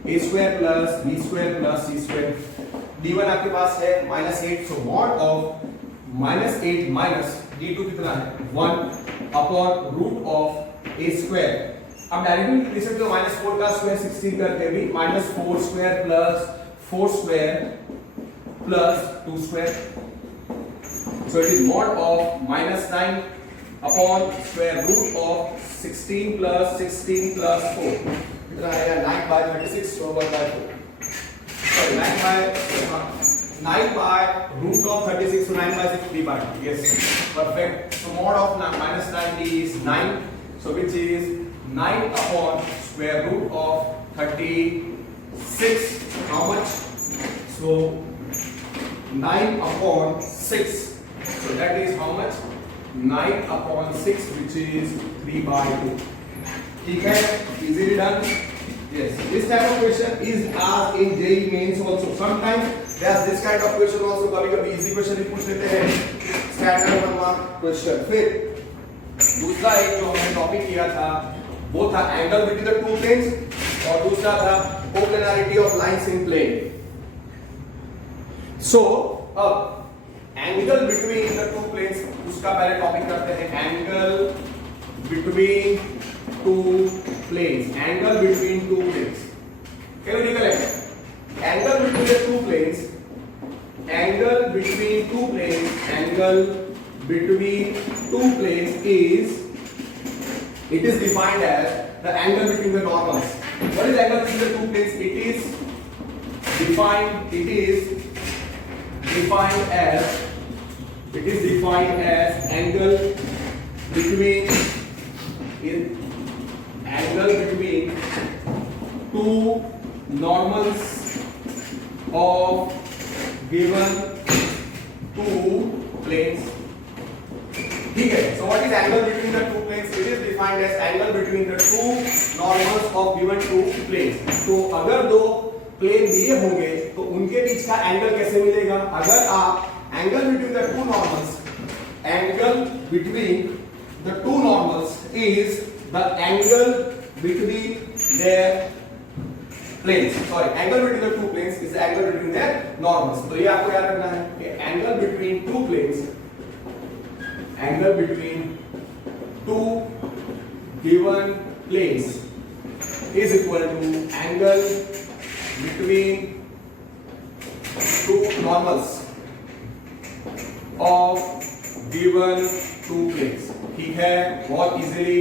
a square plus b square plus c square. d1 आपके पास है -8, so mod of -8 minus d2 कितना है 1 upon root of a square। अब डायरेक्टली लिख सकते हो -4 का स्क्वायर 16 करके भी -4 square plus 4 square plus 2 square, so it is mod of -9 upon square root of 16 plus 4 कितना आएगा 9 by 36 so 1 by 4, sorry 9 by root of 36, so 9 by 6 3 by 2, yes perfect। so mod of -9 is 9, so which is 9 upon square root of 36, how much, so 9 upon 6, so that is how much 9 upon 6 which is 3 by 2। ठीक है, easily done। Yes, this type of question is asked in JEE mains also, sometimes there's this kind of question also, कभी-कभी easy question भी पूछ लेते हैं, standard 1 mark question। फिर दूसरा एक जो हमने टॉपिक किया था वो था angle between the two planes और दूसरा था coplanarity of lines in plane. So अब angle between the two planes उसका पहले टॉपिक करते हैं, angle between two planes, angle between two planes. Can you recollect angle between the two planes, angle between two planes, angle between two planes is, it is defined as the angle between the normals। what is angle between the two planes? it is defined as angle between two normals of given two planes। ठीक है, so what is angle between the two planes? it is defined as angle between the two normals of given two planes। तो अगर दो प्लेन दिए होंगे तो उनके बीच का एंगल कैसे मिलेगा? अगर आप angle between the to normals, angle between the to normals is the angle between their planes, sorry angle between the two planes is the angle between their normals। तो ये आपको याद रखना है कि angle between two planes, angle between two given planes is equal to angle between two normals of given two planes। ठीक है, बहुत इजीली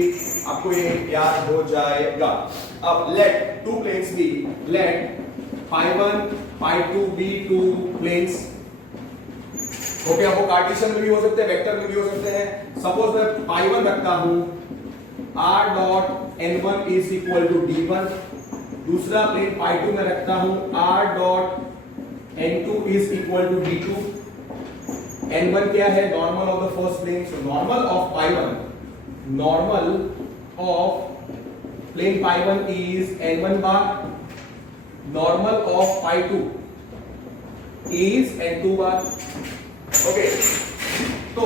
आपको ये याद हो जाएगा। अब let two planes be, let pi1 pi2 be two planes। Okay, अब वो कार्टेशियन में भी हो सकते हैं, वेक्टर में भी हो सकते हैं। सपोज मैं pi1 रखता हूं r dot n1 is equal to d1, दूसरा प्लेन pi2 में रखता हूं r dot n2 is equal to d2। n1 क्या है? Normal of the first plane, so normal of pi1, normal of plane pi1 is n1 bar, normal of pi2 is n2 bar. Okay, तो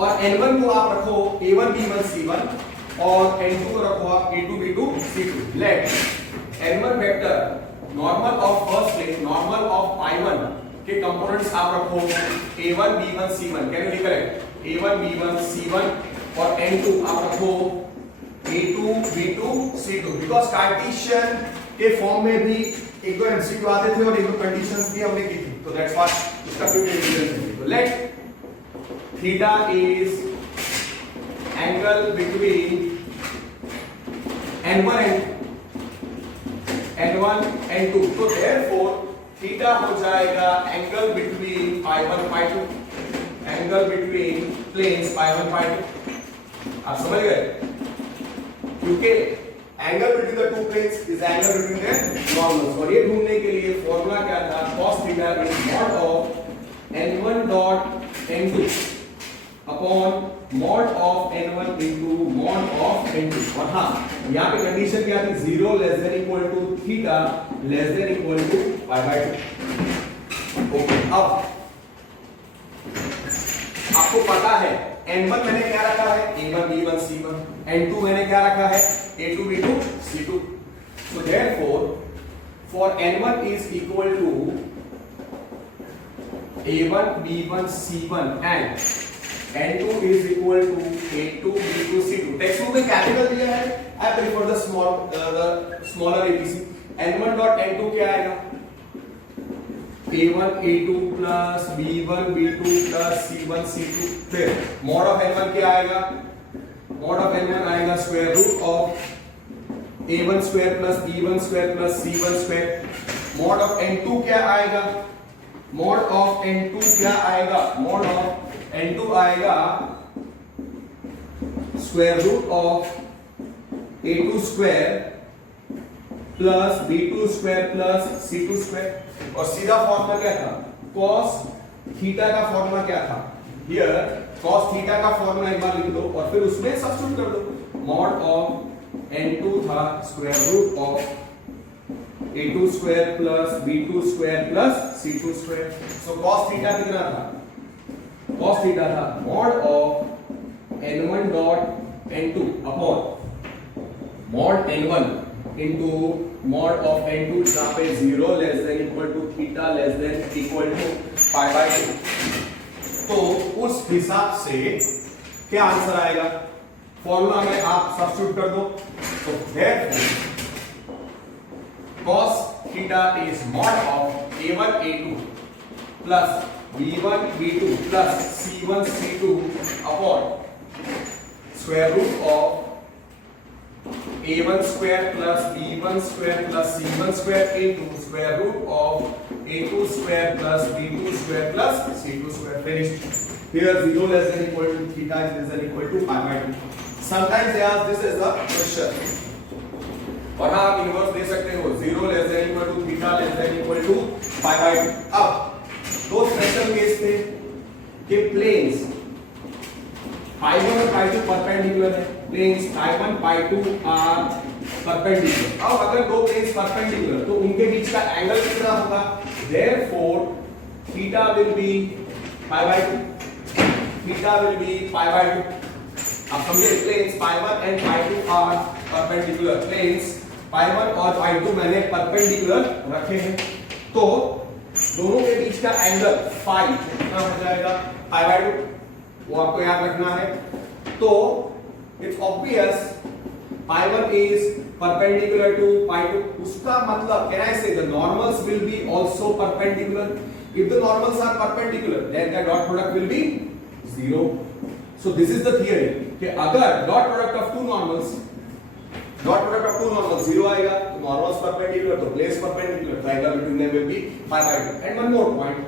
और n1 को आप रखो a1 b1 c1 और n2 को रखो आप a2 b2 c2। Let n1 vector normal of first plane, normal of pi1 के कंपोनेंट्स आप रखो a1 b1 c1। Can you recollect a1 b1 c1 और n2 आप रखो a2 b2 c2, because Cartesian के फॉर्म में भी एक दो एमसीक्यू आते थे और एक दो कंडीशंस भी हमने की थी, तो दैट्स व्हाट इसका प्रिपरेशन है। देखो let theta is angle between n1 and 2, तो therefore थीटा हो जाएगा angle between pi1 pi2, angle between planes pi1 pi2। आप समझ गए? क्योंकि angle between the two planes is angle between the normals, और ये ढूंढने के लिए फॉर्मूला क्या था? cos theta is mod of n1 dot n2 upon mod of n1 into mod of n2। और हां, यहां पे कंडीशन क्या थी? 0 less than equal to theta less than equal to pi/2। Okay, अब आपको पता है n1 मैंने क्या रखा है? a1 b1 c1, n2 मैंने क्या रखा है? a2 b2 c2। so therefore for n1 is equal to a1 b1 c1 and n2 is equal to a2 b2 c2। Text book में कैपिटल दिया है, I prefer the smaller abc। n1 dot n2 क्या आएगा? a1 a2 plus b1 b2 plus c1 c2। फिर मॉड ऑफ n1 क्या आएगा? मॉड ऑफ n1 आएगा square root of a1 square plus b1 square plus c1 square. Mod of n2 क्या आएगा? मॉड ऑफ n2 क्या आएगा? मॉड ऑफ n2 आएगा square root of a2 square plus b2 square plus c2 square. और सीधा फॉर्मूला क्या था? cos थीटा का फॉर्मूला क्या था? हियर cos थीटा का फॉर्मूला एक बार लिख दो और फिर उसमें सब्स्टिट्यूट कर दो। मॉड ऑफ n2 था square root of a2 square plus b2 square plus c2 square. So cos theta कितना था? cos थीटा था mod of n1 dot n2 upon mod n1 into mod of n2, जहां पे 0 less than equal to theta less than equal to pi/2। तो उस हिसाब से क्या आंसर आएगा? फॉर्मूला में आप सब्स्टिट्यूट कर दो। तो therefore cos theta is mod of a1 a2 plus b1 b2 plus c1 c2 upon square root of a1 square plus b1 square plus c1 square into square root of a2 square plus b2 square plus c2 square. Finished. Here 0 less than equal to theta is less than equal to pi/2। Sometimes they ask this as a question। और हाँ, आप इनवर्स दे सकते हो, 0 less than equal to theta less than equal to pi/2। अब दो स्पेशल केस थे कि प्लेन्स pi1 और pi2 परपेंडिकुलर है। Planes pi1 pi2 are perpendicular. अब अगर दो प्लेन्स परपेंडिकुलर तो उनके बीच का एंगल कितना होगा? therefore theta will be pi/2। theta will be pi/2। अब समझे, planes pi1 and pi2 are perpendicular. Planes pi1 और pi2 मैंने परपेंडिकुलर रखे हैं, तो दोनों के बीच का एंगल फाई कितना हो जाएगा? pi/2। वो आपको याद रखना है। तो it's obvious pi1 is perpendicular to pi2। उसका मतलब can I say the normals will be also perpendicular. If the normals are perpendicular then the dot product will be 0। So this is the theory कि अगर dot product of two normals 0 आएगा तो नॉर्मल्स परपेंडिकुलर, तो प्लेन्स परपेंडिकुलर, तो angle between them will be pi/2। And one more point,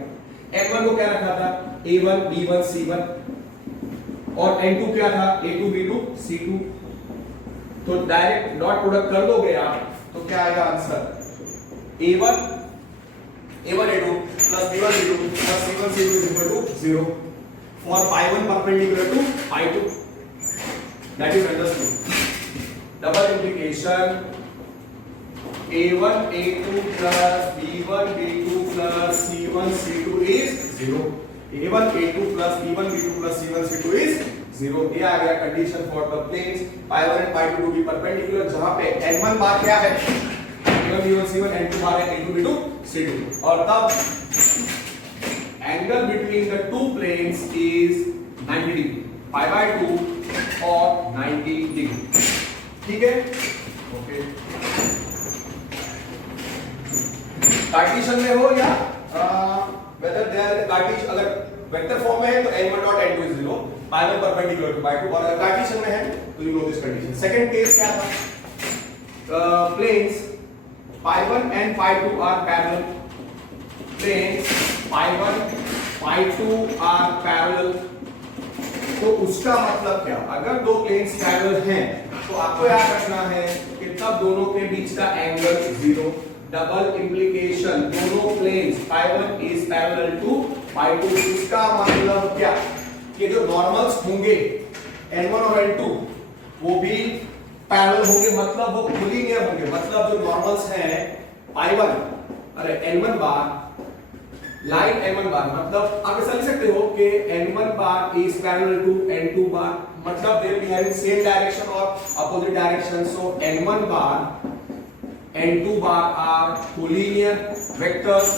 n1 को क्या रखा था? a1 b1 c1 और n2 क्या था? a2 b2 c2। तो डायरेक्ट डॉट प्रोडक्ट कर दोगे आप तो क्या आएगा answer? a1 a2 plus b1 b2 plus c1 c2 is equal to 0 for pi1 perpendicular to pi2। that is understood। double implication a1 a2 plus b1 b2 plus c1 c2 is 0। a1 a2 plus b1 b2 plus c1 c2 is 0। ये आ गया condition for the planes pi1 and pi2 to be perpendicular, जहां पे n1 बार क्या है? a1 b1 c1, n2 बार है a2 b2 c2। और तब angle between the two planes is 90 degree, pi/2 और 90 डिग्री। ठीक है, ओके। कार्टेशियन में हो या वेदर दे आर कार्टेशियन, अगर वेक्टर फॉर्म में है तो n1 dot n2 is 0, pi 1 perpendicular to pi 2, और अगर कार्टेशियन में है तो you know this condition. Second case क्या था, planes pi 1 and pi 2 are parallel, planes pi 1 pi 2 are parallel. तो उसका मतलब क्या, अगर दो प्लेन्स पैरेलल हैं तो आपको याद रखना है कि तब दोनों के बीच का एंगल 0। डबल इंप्लीकेशन, दोनों planes pi 1 is parallel to pi 2। इसका मतलब क्या कि जो नॉर्मल्स होंगे n1 और n2 वो भी पैरेलल होंगे, मतलब वो कोलिनियर होंगे। मतलब जो नॉर्मल्स हैं पाई 1 अरे n1 बार लाइन n1 बार, मतलब आप ऐसा लिख सकते हो कि n1 bar is parallel to n2 bar, मतलब दे बिहाइंड सेम डायरेक्शन और opposite direction. So n1 bar n2 bar are collinear vectors.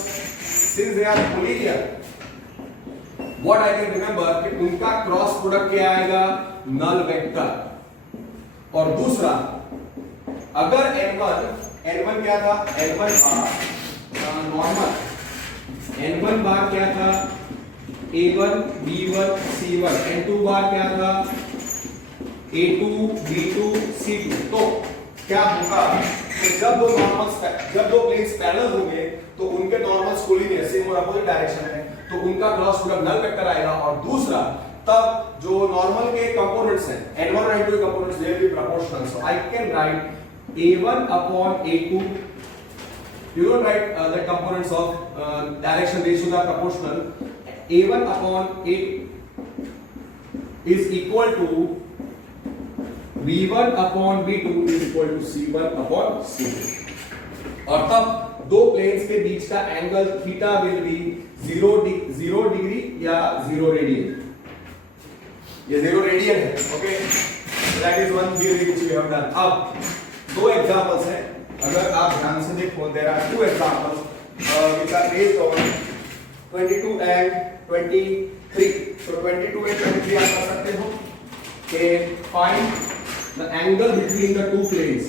Since they are collinear, what I can remember कि उनका क्रॉस प्रोडक्ट क्या आएगा, नल वेक्टर। और दूसरा, अगर n1 क्या था, n1 बार नॉर्मल, n1 बार क्या था, a1 b1 c1, n2 बार क्या था, a2 b2 c2। तो क्या होगा कि जब दो प्लेन्स पैरेलल होंगे तो उनके नॉर्मल्स कोलिनियर सेम और अपोजिट डायरेक्शन में, तो उनका क्रॉस प्रोडक्ट नल वेक्टर आएगा। और दूसरा, तब जो नॉर्मल के कंपोनेंट्स हैं n1 और n2 के components they will be proportional. So I can write a1 upon a2। You don't write the components of direction ratios are proportional. A1 upon A is equal to B1 upon B2 is equal to C1 upon C2। और तब दो प्लेन्स के बीच का angle theta will be 0 degree या 0 रेडियन। ये 0 रेडियन है, okay. That is one theory which we have done. अब दो एग्जांपल्स हैं, अगर आप ध्यान से देखो, there are two examples which are based on 22 and 23। So 22 and 23 आप कर सकते हो कि find the angle between the two planes.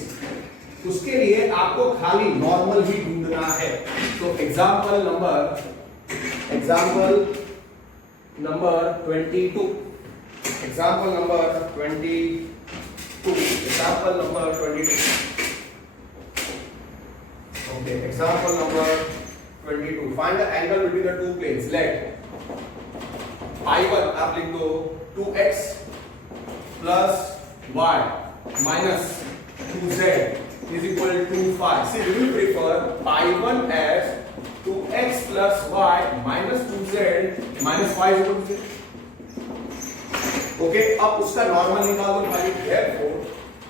उसके लिए आपको खाली नॉर्मल ही ढूंढना है। तो example number 22, example number 22। Okay, example number 22. Find the angle between the two planes. Let I1 आप लिख दो 2x plus y minus 2z is equal to 5. See, we will prefer I1 as 2x plus y minus 2z minus 5 is equal to 0. Okay, अब उसका नॉर्मल निकाल दो भाई, therefore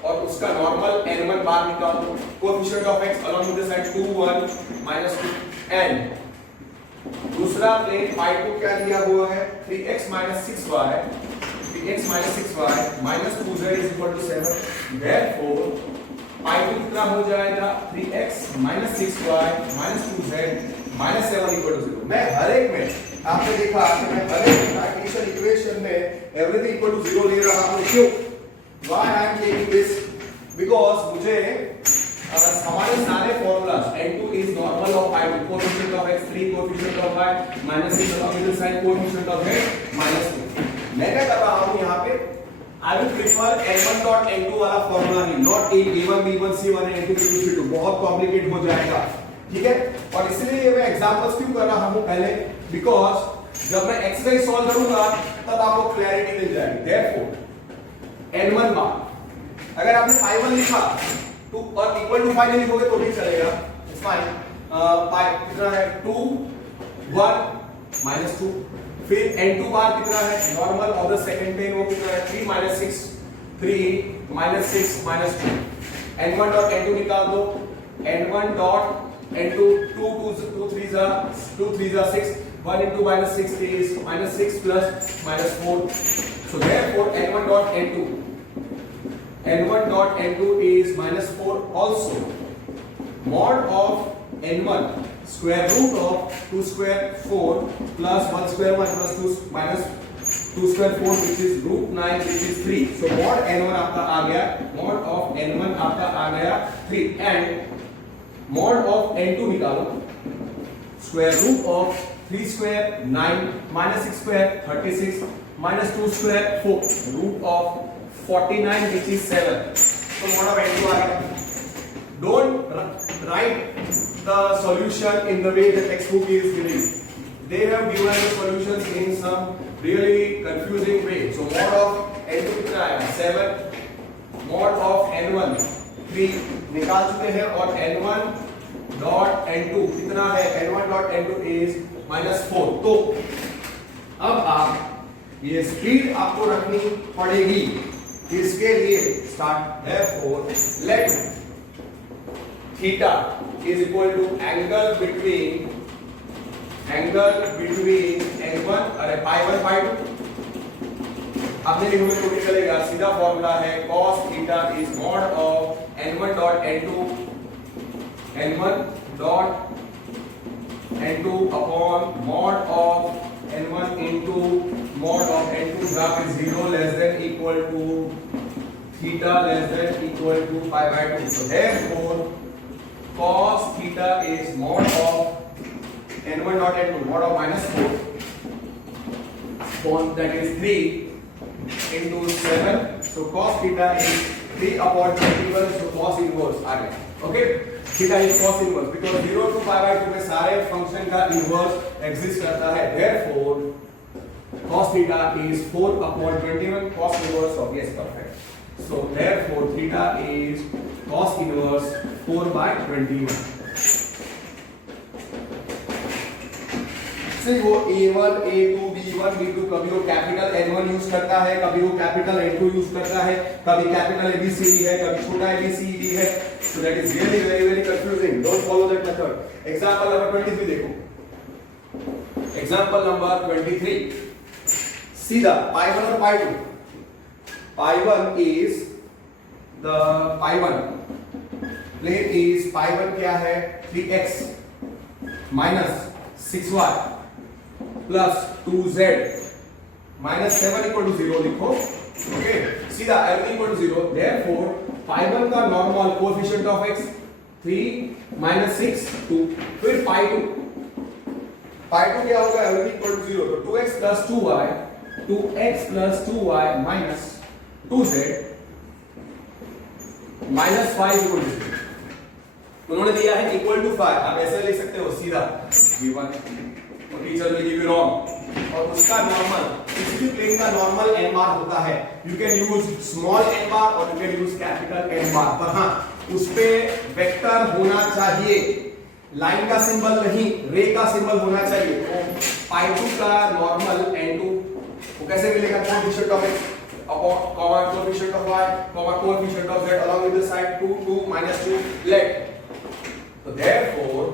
और उसका नॉर्मल n1 बार निकाल दो। Coefficient of x along with the side 2 1 minus 2 n। दूसरा प्लेन पाई 2 क्या दिया हुआ है, 3x minus 6y, 3x minus 6y minus 2z is equal to 7। therefore पाई 2 कितना हो जाएगा, 3x minus 6y minus 2z minus 7 equal to 0। मैं हर एक में आपने देखा कि मैं हर एक कार्टेशियन इक्वेशन में एवरीथिंग इक्वल टू 0 ले रहा हूं। क्यों, Why I am taking this? Because मुझे हमारे सारे formulas n2 is normal of pi 2, coefficient of x 3, coefficient of y minus 6 along with the sign, coefficient of z minus 2। मैं क्या कर रहा हूँ यहाँ पे, I will prefer n1 dot n2 वाला formula he, not a1 b1 c1 and n2 b2 c2, बहुत कॉम्प्लिकेट हो जाएगा, ठीक है। और इसलिए मैं एग्जांपल्स क्यों कर रहा हूँ पहले, बिकॉज जब मैं एक्सरसाइज सॉल्व करूंगा तब आपको क्लैरिटी मिल जाएगी। therefore n1 बार, अगर आपने I1 लिखा तो और इक्वल टू 5 नहीं लिखोगे तो भी चलेगा, इट्स फाइन। पाई कितना है, 2 1 minus 2। फिर n2 बार कितना है, normal of the second plane, वो कितना है, 3 minus 6, 3 minus 6 minus 2। n1 dot n2 निकाल दो, n1 dot n2 2 3 are 6, 1 into minus 6 is minus 6 plus minus 4। so therefore n1 dot n2 is minus 4 also। mod of n1 square root of 2 square 4 plus 1 square 1 plus 2 minus 2 square 4 which is root 9 which is 3। so mod n1 आपका आ गया, mod of n1 आपका आ गया 3 and mod of n2 निकालो, square root of 3 square 9 minus 6 square 36 minus 2 square 4 root of 49 which is 7. So mod of n2 आएगा. Don't write the solution in the way the textbook is giving. They have given the solutions in some really confusing way. So mod of n2 कितना आएगा 7, mod of n1 3 निकाल चुके हैं और n1 डॉट n2 कितना है n1 डॉट n2 इज -4. तो अब आप ये स्पीड आपको रखनी पड़ेगी. इसके लिए start therefore let theta is equal to angle between n1 अरे pi1 pi2. आपने लिखोगे तो भी चलेगा. सीधा फॉर्मूला है cos theta is mod of n1 dot n2 upon mod of n1 into mod of n2 graph is 0 less than equal to theta less than equal to pi by 2. So therefore cos theta is mod of n1 dot n2 mod of -4 upon that is 3 into 7. So cos theta is 3 upon 21. So cos inverse आ गया. Okay, theta is cos inverse because 0 to pi by 2 में सारे फंक्शन का इनवर्स एग्जिस्ट करता है. Therefore cos theta is 4 upon 21 cos inverse of yes perfect. So therefore theta is cos inverse 4 by 21. See वो a1 a2 b1 b2 कभी वो कैपिटल n1 यूज करता है, कभी वो कैपिटल n2 यूज करता है, कभी कैपिटल abcd है, कभी छोटा abcd है. So that is really very confusing. Don't follow that method. Example number 23 देखो. Example number 23. सीधा pi1 और pi2. pi1 is the pi1 plane is pi1 क्या है 3x minus 6y plus 2z minus 7 equal to 0 लिखो. Okay, सीधा everything equal to 0. Therefore pi1 का normal coefficient of x 3 minus 6 2 फिर pi2 क्या होगा everything equal to 0. तो 2x plus 2y minus 2z minus 5 equal to 0. उन्होंने दिया है equal to 5. आप ऐसे लिख सकते हो सीधा v1 तो teacher will give you wrong. और उसका नॉर्मल किसी भी प्लेन का नॉर्मल n बार होता है. You can use small n बार और you can use capital n बार. पर हाँ उस पे वेक्टर होना चाहिए, लाइन का सिंबल नहीं, रे का सिंबल होना चाहिए. तो pi2 का नॉर्मल n2 वो कैसे मिलेगा coefficient of x comma coefficient of y comma coefficient of z along with the side 2 2 minus 2 let. So therefore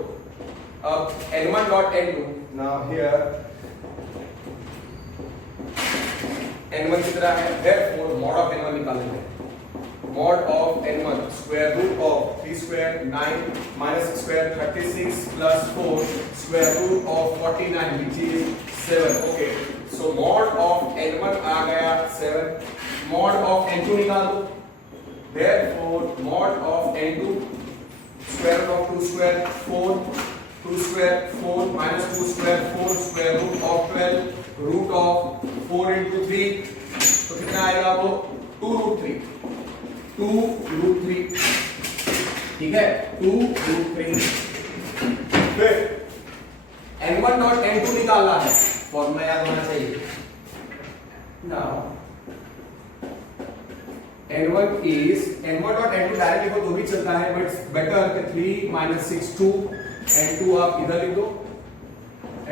n1 dot n2 now here n1 कितना है. therefore mod of n1 निकालेंगे. mod of n1 square root of 3 square 9 minus 6 square 36 plus 4 square root of 49 which is 7. Okay, so mod of n1 आ गया 7. mod of n2 निकाल दो. therefore mod of n2 square root of 2 square 4 2 square 4 minus 2 square 4 square root of 12 root of 4 into 3 तो कितना आएगा वो 2 root 3 ठीक है 2 root 3. फिर n1 dot n2 निकालना है. फॉर्मूला याद होना चाहिए. now n1 dot n2 direct लिखो तो भी चलता है बट बेटर कि 3 minus 6 2 n2 आप इधर लिख दो.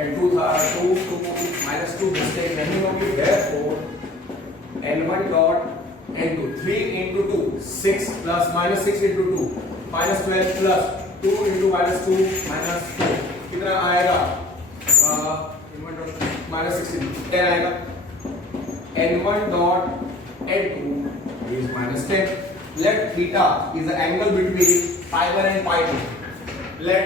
n2 था 2 minus 2 मिस्टेक नहीं होगी. therefore n1 dot n2 3 into 2 6 plus minus 6 into 2 minus 12 plus 2 into minus 2 minus 4 कितना आएगा n1 dot minus 16 10 आएगा. n1 dot n2 is minus 10. Let theta is the angle between pi1 and pi2. Let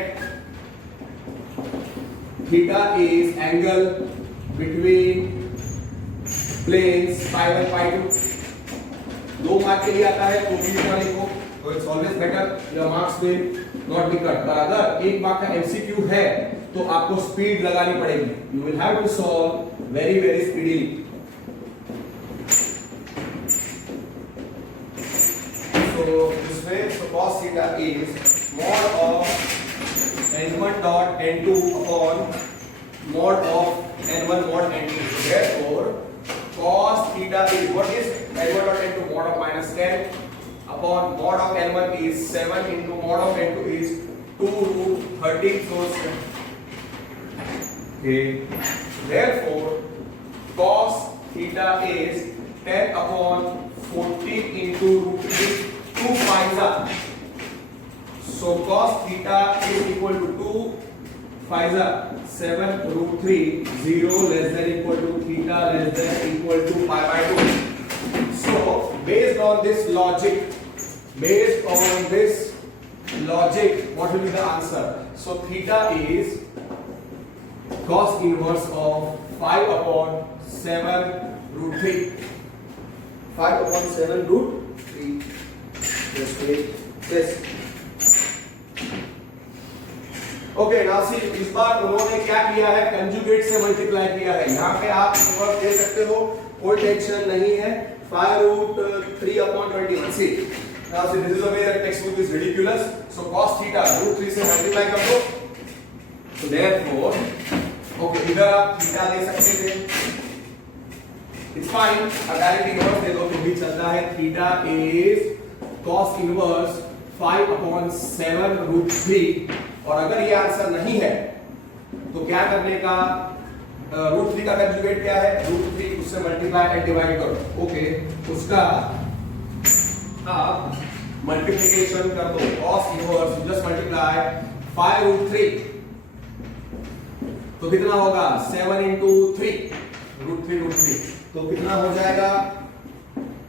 theta is angle between planes pi1 pi2. 2 mark के लिए आता है तो भी इतना लिखो. तो it's always better your marks will not be cut. पर अगर 1 मार्क का एमसीक्यू है तो आपको स्पीड लगानी पड़ेगी. You will have to solve very very speedily. So this way, so cos theta is mod of n1 dot n2 upon mod of n1 mod n2. Therefore, cos theta is, what is n1 dot n2? Mod of minus 10 upon mod of n1 is 7 into mod of n2 is 2 root 13. So okay. Therefore, cos theta is 10 upon 14 into root 3. 2 5s are. So cos theta is equal to 2 5s are 7 root 3, 0 less than equal to theta less than equal to pi by 2. So based on this logic, what will be the answer? So theta is cos inverse of 5 upon 7 root 3. 5 upon 7 root 3. Just take this. Okay, now see, इस बार उन्होंने क्या किया है, कंजुगेट से मल्टीप्लाई किया है. यहाँ पे आप इन्वर्स दे सकते हो, कोई टेंशन नहीं है. 5 root 3 upon 21. See, now see, this is the way that textbook is ridiculous. So cos theta root 3 से मल्टीप्लाई कर दो. So therefore, okay, इधर आप थीटा दे सकते थे. It's fine. अब डायरेक्ट इन्वर्स दे दो तो भी चलता है. Theta is cos inverse 5 upon 7 root 3. और अगर ये आंसर नहीं है तो क्या करने का, रूट 3 का कंजुगेट क्या है, रूट 3 उससे मल्टीप्लाई एंड डिवाइड करो. ओके, उसका आप मल्टीप्लिकेशन कर दो. cos inverse just multiply 5 root 3 तो कितना होगा, 7 into 3 रूट 3 तो कितना हो जाएगा,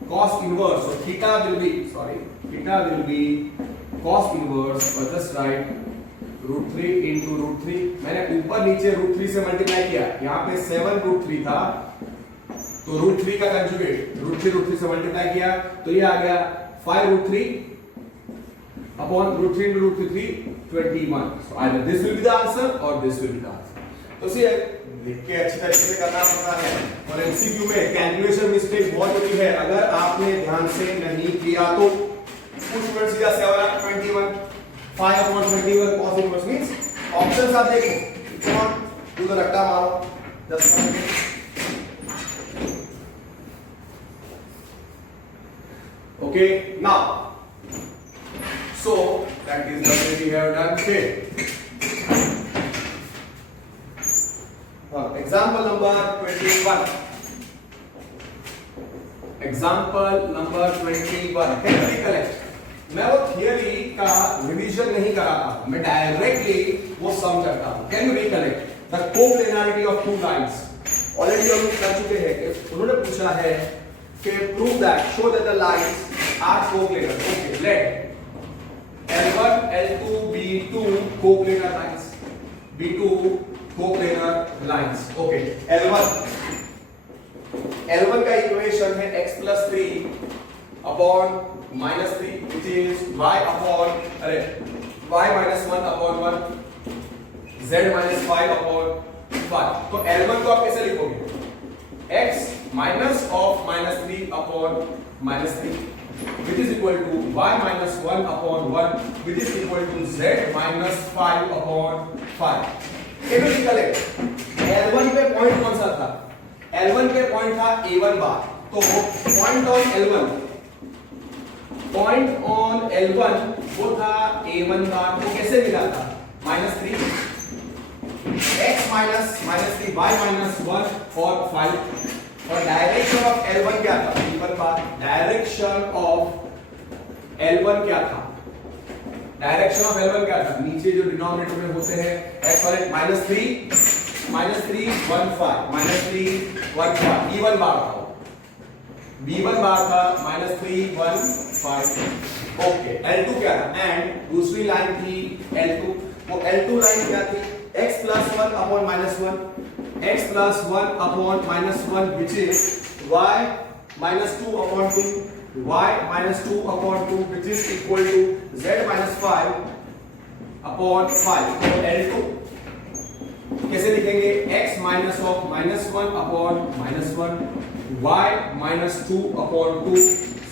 cos inverse. So theta will be cos inverse, or just write root 3 into root 3. मैंने ऊपर नीचे रूट 3 से मल्टीप्लाई किया. यहाँ पे 7 रूट 3 था तो रूट 3 का कंजुगेट रूट 3 से मल्टीप्लाई किया तो ये आ गया 5 root 3 upon root 3 into root 3 21. So either this will be the answer or this will be the answer. तो सी लिख के अच्छी तरीके से करना पड़ता है. और एमसीक्यू में कैलकुलेशन मिस्टेक बहुत होती है. अगर आपने ध्यान से नहीं किया तो कुछ मिनट सीधा 7 21 5 upon 21 cos inverse means options आप देखो. If you want do the रट्टा मारो. Just one minute. Okay, now so that is the way we have done. Okay. Example number 21. Example number 21. Can you recollect? मैं वो थियरी का रिवीजन नहीं कराता हूं, मैं डायरेक्टली वो सम करता हूं. Can you recollect the coplanarity of two lines? Already हम लोग कर चुके हैं कि उन्होंने पूछा है कि prove that, show that the lines are coplanar. Okay, let L1 L2 B2 coplanar lines, B2 coplanar lines. Okay, L1 का इक्वेशन है x plus 3 upon minus 3 which is y upon y minus 1 upon 1 z minus 5 upon 5. तो L1 को आप कैसे लिखोगे, x minus of minus 3 upon minus 3 which is equal to y minus 1 upon 1 which is equal to z minus 5 upon 5. Can you recollect L1 पे पॉइंट कौन सा था? L1 पे पॉइंट था A1 बार. तो पॉइंट ऑन L1 वो था A1 बार. तो कैसे मिला था, -3 x minus -3 y minus 1 और 5. और डायरेक्शन ऑफ L1 क्या था, B1 bar. Direction of L1 क्या था, डायरेक्शन ऑफ L1 क्या था, नीचे जो डिनोमिनेटर में होते हैं x वाले -3 1 5 -3 1 5. B1 बार था, B1 बार था -3 1 5. ओके, L2 क्या था, एंड दूसरी लाइन थी L2. वो L2 लाइन क्या थी, x plus 1 upon minus 1, x plus 1 upon minus 1 which is y minus 2 upon 2, y minus 2 upon 2 which is equal to z minus 5 upon 5. तो L2 कैसे लिखेंगे? x minus of -1 upon -1, y minus 2 upon 2,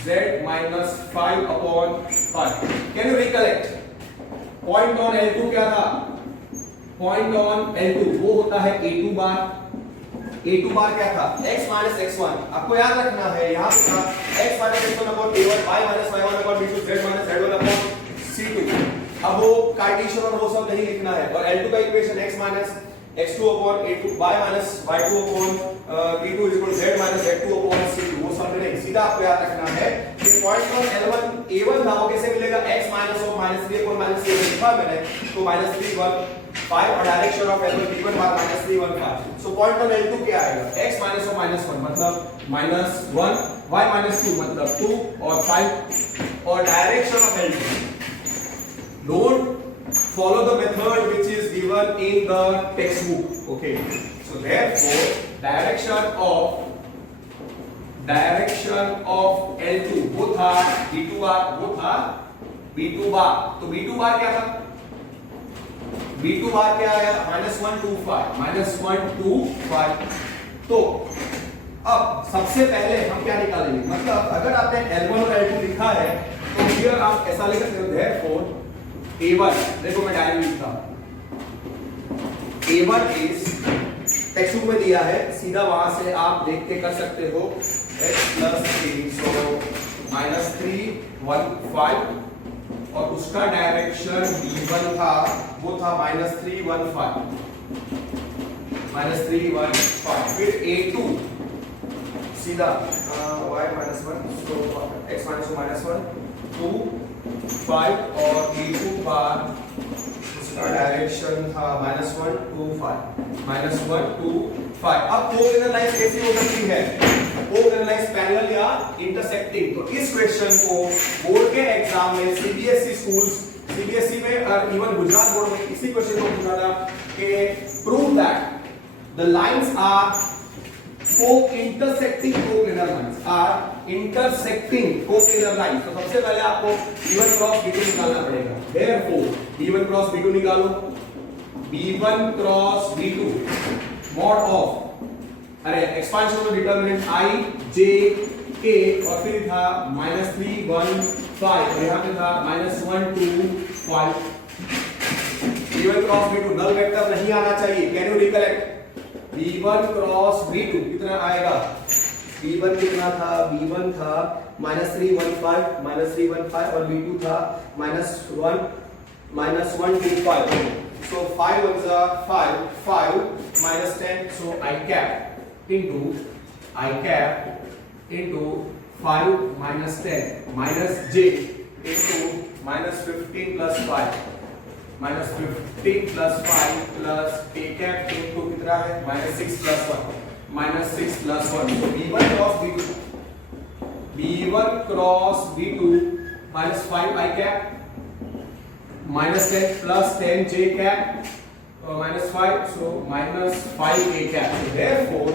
z minus 5 upon 5। Can you recollect? Point on L2 क्या था? पॉइंट ऑन L2 वो होता है A2 बार। A2 बार क्या था? x minus x1। आपको याद रखना है, यहाँ पे था x minus x1 upon A1, y minus y1 upon B2, z minus z1 upon C2। अब वो कार्टेशियन और वो सब नहीं लिखना है। और L2 का equation x minus x2 upon A2, y minus y2 upon B2 is equal z minus z2 upon C2, वो सब नहीं, सीधा आपको याद रखना है कि पॉइंट ऑन L1 A1 था, वो कैसे मिलेगा? x माइनस ऑफ -3 अपॉन -3 लिखा मैंने, तो -3 1 5 और direction of L1 B1 bar -3 1 5। So point on L2 क्या आएगा? x माइनस ऑफ -1 मतलब -1, y माइनस 2 मतलब 2 और 5 और direction of L2। Don't follow the method which is given in the textbook. Okay. So therefore, direction of L2 वो था B2 बार, वो था B2 बार। तो B2 बार क्या था? B2 बार क्या आया? -1 2 5, -1 2 5। तो अब सबसे पहले हम क्या निकालेंगे? मतलब अगर आपने L1 और L2 लिखा है तो हियर आप ऐसा लिख सकते हो, therefore A1, देखो मैं डायरेक्ट लिखता हूं, A1 इज टेक्स्ट बुक में दिया है, सीधा वहां से आप देख के कर सकते हो, x प्लस 3, सो -3 1 5 और उसका डायरेक्शन B1 था, वो था -3 1 5, -3 1 5। फिर A2 सीधा y माइनस 1, सो x माइनस 1 2 5 और B2 बार उसका डायरेक्शन था -1 2 5, -1 2 5। अब कोऑर्डिनेट लाइंस कैसी हो सकती है? कोऑर्डिनेट लाइंस पैरेलल या इंटरसेक्टिंग। तो इस क्वेश्चन को बोर्ड के एग्जाम में सीबीएसई स्कूल्स, सीबीएसई में और इवन गुजरात बोर्ड में इसी क्वेश्चन को पूछा था कि prove that the lines are co-intersecting coplanar lines are intersecting coplanar lines। तो सबसे पहले आपको B1 क्रॉस B2 निकालना पड़ेगा। Therefore B1 क्रॉस B2 निकालो, B1 cross B2 mod of expansion of determinant I J K और फिर था -3 1 5 और यहाँ पे था -1 2 5। B1 cross B2 null vector नहीं आना चाहिए। Can you recollect? B1 cross B2 कितना आएगा? B1 कितना था? B1 था -3 1 5, -3 1 5 और B2 था -1 2 5। So 5 1 5, 5 -10, so I cap into 5 -10 minus j into -15 plus 5, -15 plus 5 plus a cap into कितना है? -6 plus 1, -6 plus 1। So B1 cross B2 minus 5 I cap -10 plus 10 j cap -5, so -5 a cap। So therefore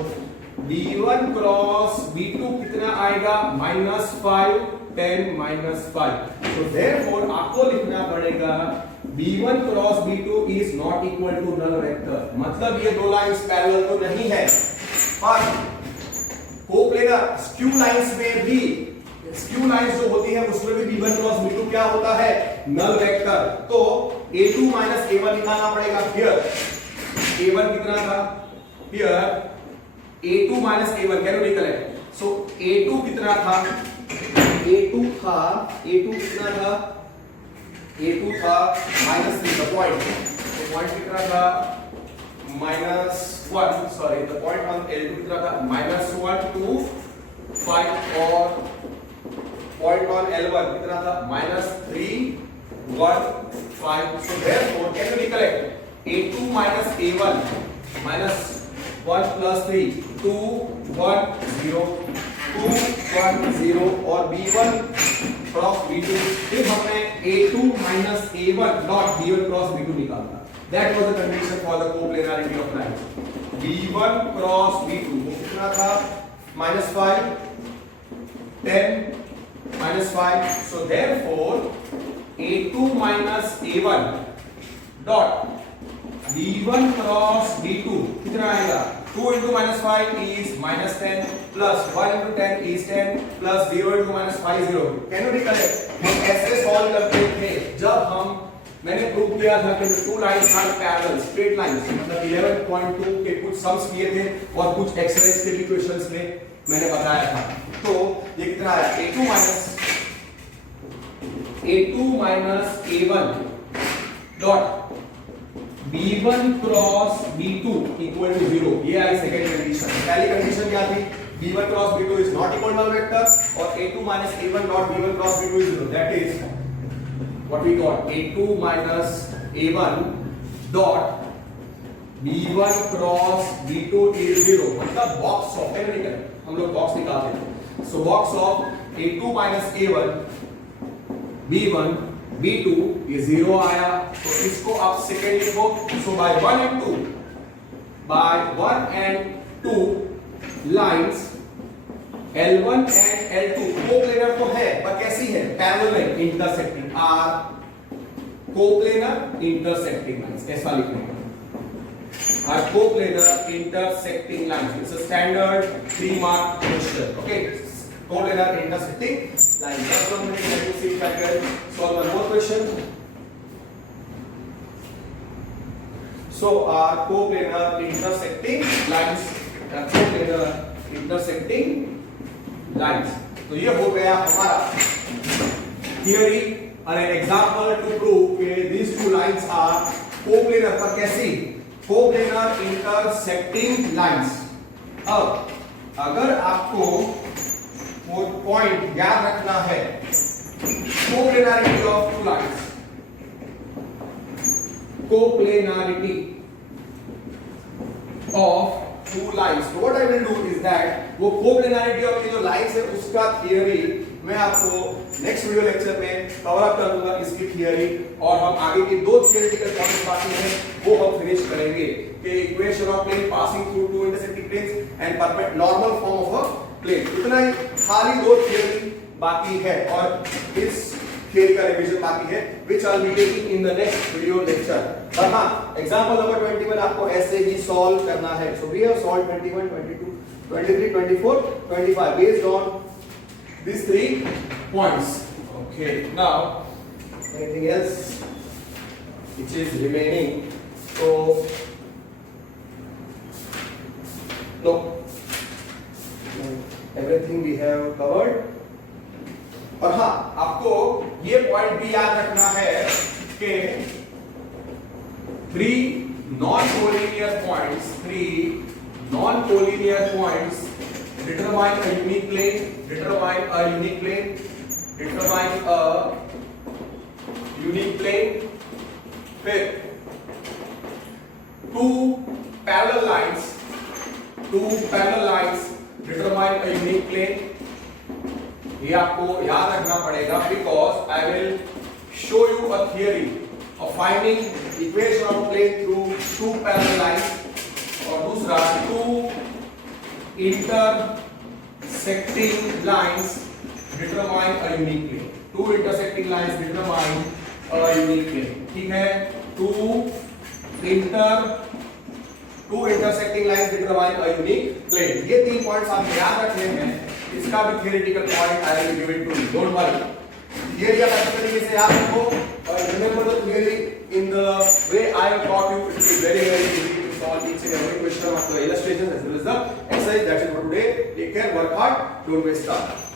B1 cross B2 कितना आएगा? -5 10 -5। So therefore आपको लिखना पड़ेगा B1 cross B2 is not equal to null vector। मतलब ये दो लाइंस पैरेलल तो नहीं है, पर कोप्लेनर स्क्यू लाइंस में भी, स्क्यू लाइंस जो होती है उसमें भी B1 क्रॉस B2 क्या होता है? Null vector. तो A2 माइनस A1 निकालना पड़ेगा। हियर A1 कितना था? Here A2 minus A1, can you recollect? So A2 कितना था? A2 कितना था? A2 था -3, द पॉइंट, तो पॉइंट कितना था? -1, sorry the point on L2 कितना था? -1 2 5 और पॉइंट ऑन L1 कितना था? -3 1 5। So therefore can you recollect? A2 minus A1 -1 plus 3 2 1 0 2 1 0 और B1 क्रॉस B2। फिर हमने A2 minus A1 dot B1 cross B2 निकाला। That was the condition for the coplanarity of lines। B1 cross B2 वो कितना था? -5 10 -5। So therefore A2 minus A1 dot b1 cross b2 कितना आएगा 2 into -5 is -10 plus 1 into 10 is 10 plus 0 into -5 0 can you recollect हम ऐसे सॉल्व करते थे जब हम मैंने प्रूव किया था कि two lines are parallel straight lines मतलब 11.2 के कुछ सम्स किए थे और कुछ एक्सरसाइज के इक्वेशंस में मैंने बताया था तो ये कितना आया a2 minus a1 dot b1 cross b2 equal to 0 ये आई सेकंड कंडीशन पहली कंडीशन क्या थी b1 cross b2 is not equal to vector और a2 minus a1 dot b1 cross b2 is 0 that is what we got a2 minus a1 dot b1 cross b2 is 0 मतलब box of हम लोग बॉक्स निकालते हैं so box of a2 minus a1 b1 b2 ये 0 आया तो इसको आप सेकेंड लिखो so by 1 and 2 lines L1 and L2 coplanar तो है पर कैसी है parallel intersecting are coplanar intersecting lines ऐसा लिखना है are coplanar intersecting lines it's a standard 3 mark question okay coplanar intersecting lines just 1 minute let me see if I can solve one more question so our coplanar intersecting lines lines तो ये हो गया हमारा थियरी और एन एग्जांपल टू प्रूव कि these two lines are coplanar पर कैसी कोप्लेनर इंटरसेक्टिंग लाइंस अब अगर आपको वो पॉइंट याद रखना है coplanarity of two lines coplanarity of two lines so what I will do is that वो कोप्लेनरिटी ऑफ ये जो लाइंस है उसका थियरी मैं आपको नेक्स्ट वीडियो लेक्चर में कवर अप कर दूंगा इसकी थियरी और हम आगे की दो थियोरेटिकल पॉइंट्स बाकी हैं वो हम फिनिश करेंगे कि equation of plane passing through two intersecting planes and perpendicular normal form of a plane इतना ही खाली दो थियरी बाकी है और इस थियरी का रिवीजन बाकी है which I will be taking in the next video lecture और हां एग्जांपल नंबर 21 आपको ऐसे ही सॉल्व करना है so we have solve 21 22 23 24 25 based on these 3 points okay now anything else which is remaining so no everything we have covered और हाँ आपको ये पॉइंट भी याद रखना है कि 3 non-collinear points determine a unique plane फिर two parallel lines determine a unique plane ये आपको याद रखना पड़ेगा because I will show you a theory of finding equation of plane through two parallel lines और दूसरा two intersecting lines determine a unique plane two intersecting lines determine a unique plane ठीक है two intersecting lines determine a unique plane ये 3 पॉइंट्स आपको याद रखने हैं इसका भी theoretical point I will give it to you don't worry theory आप अच्छे तरीके से याद रखो और remember the theory in the way I have taught you it will be very easy to solve each and every question of the illustrations as well as the exercise that's it for today take care work hard don't waste time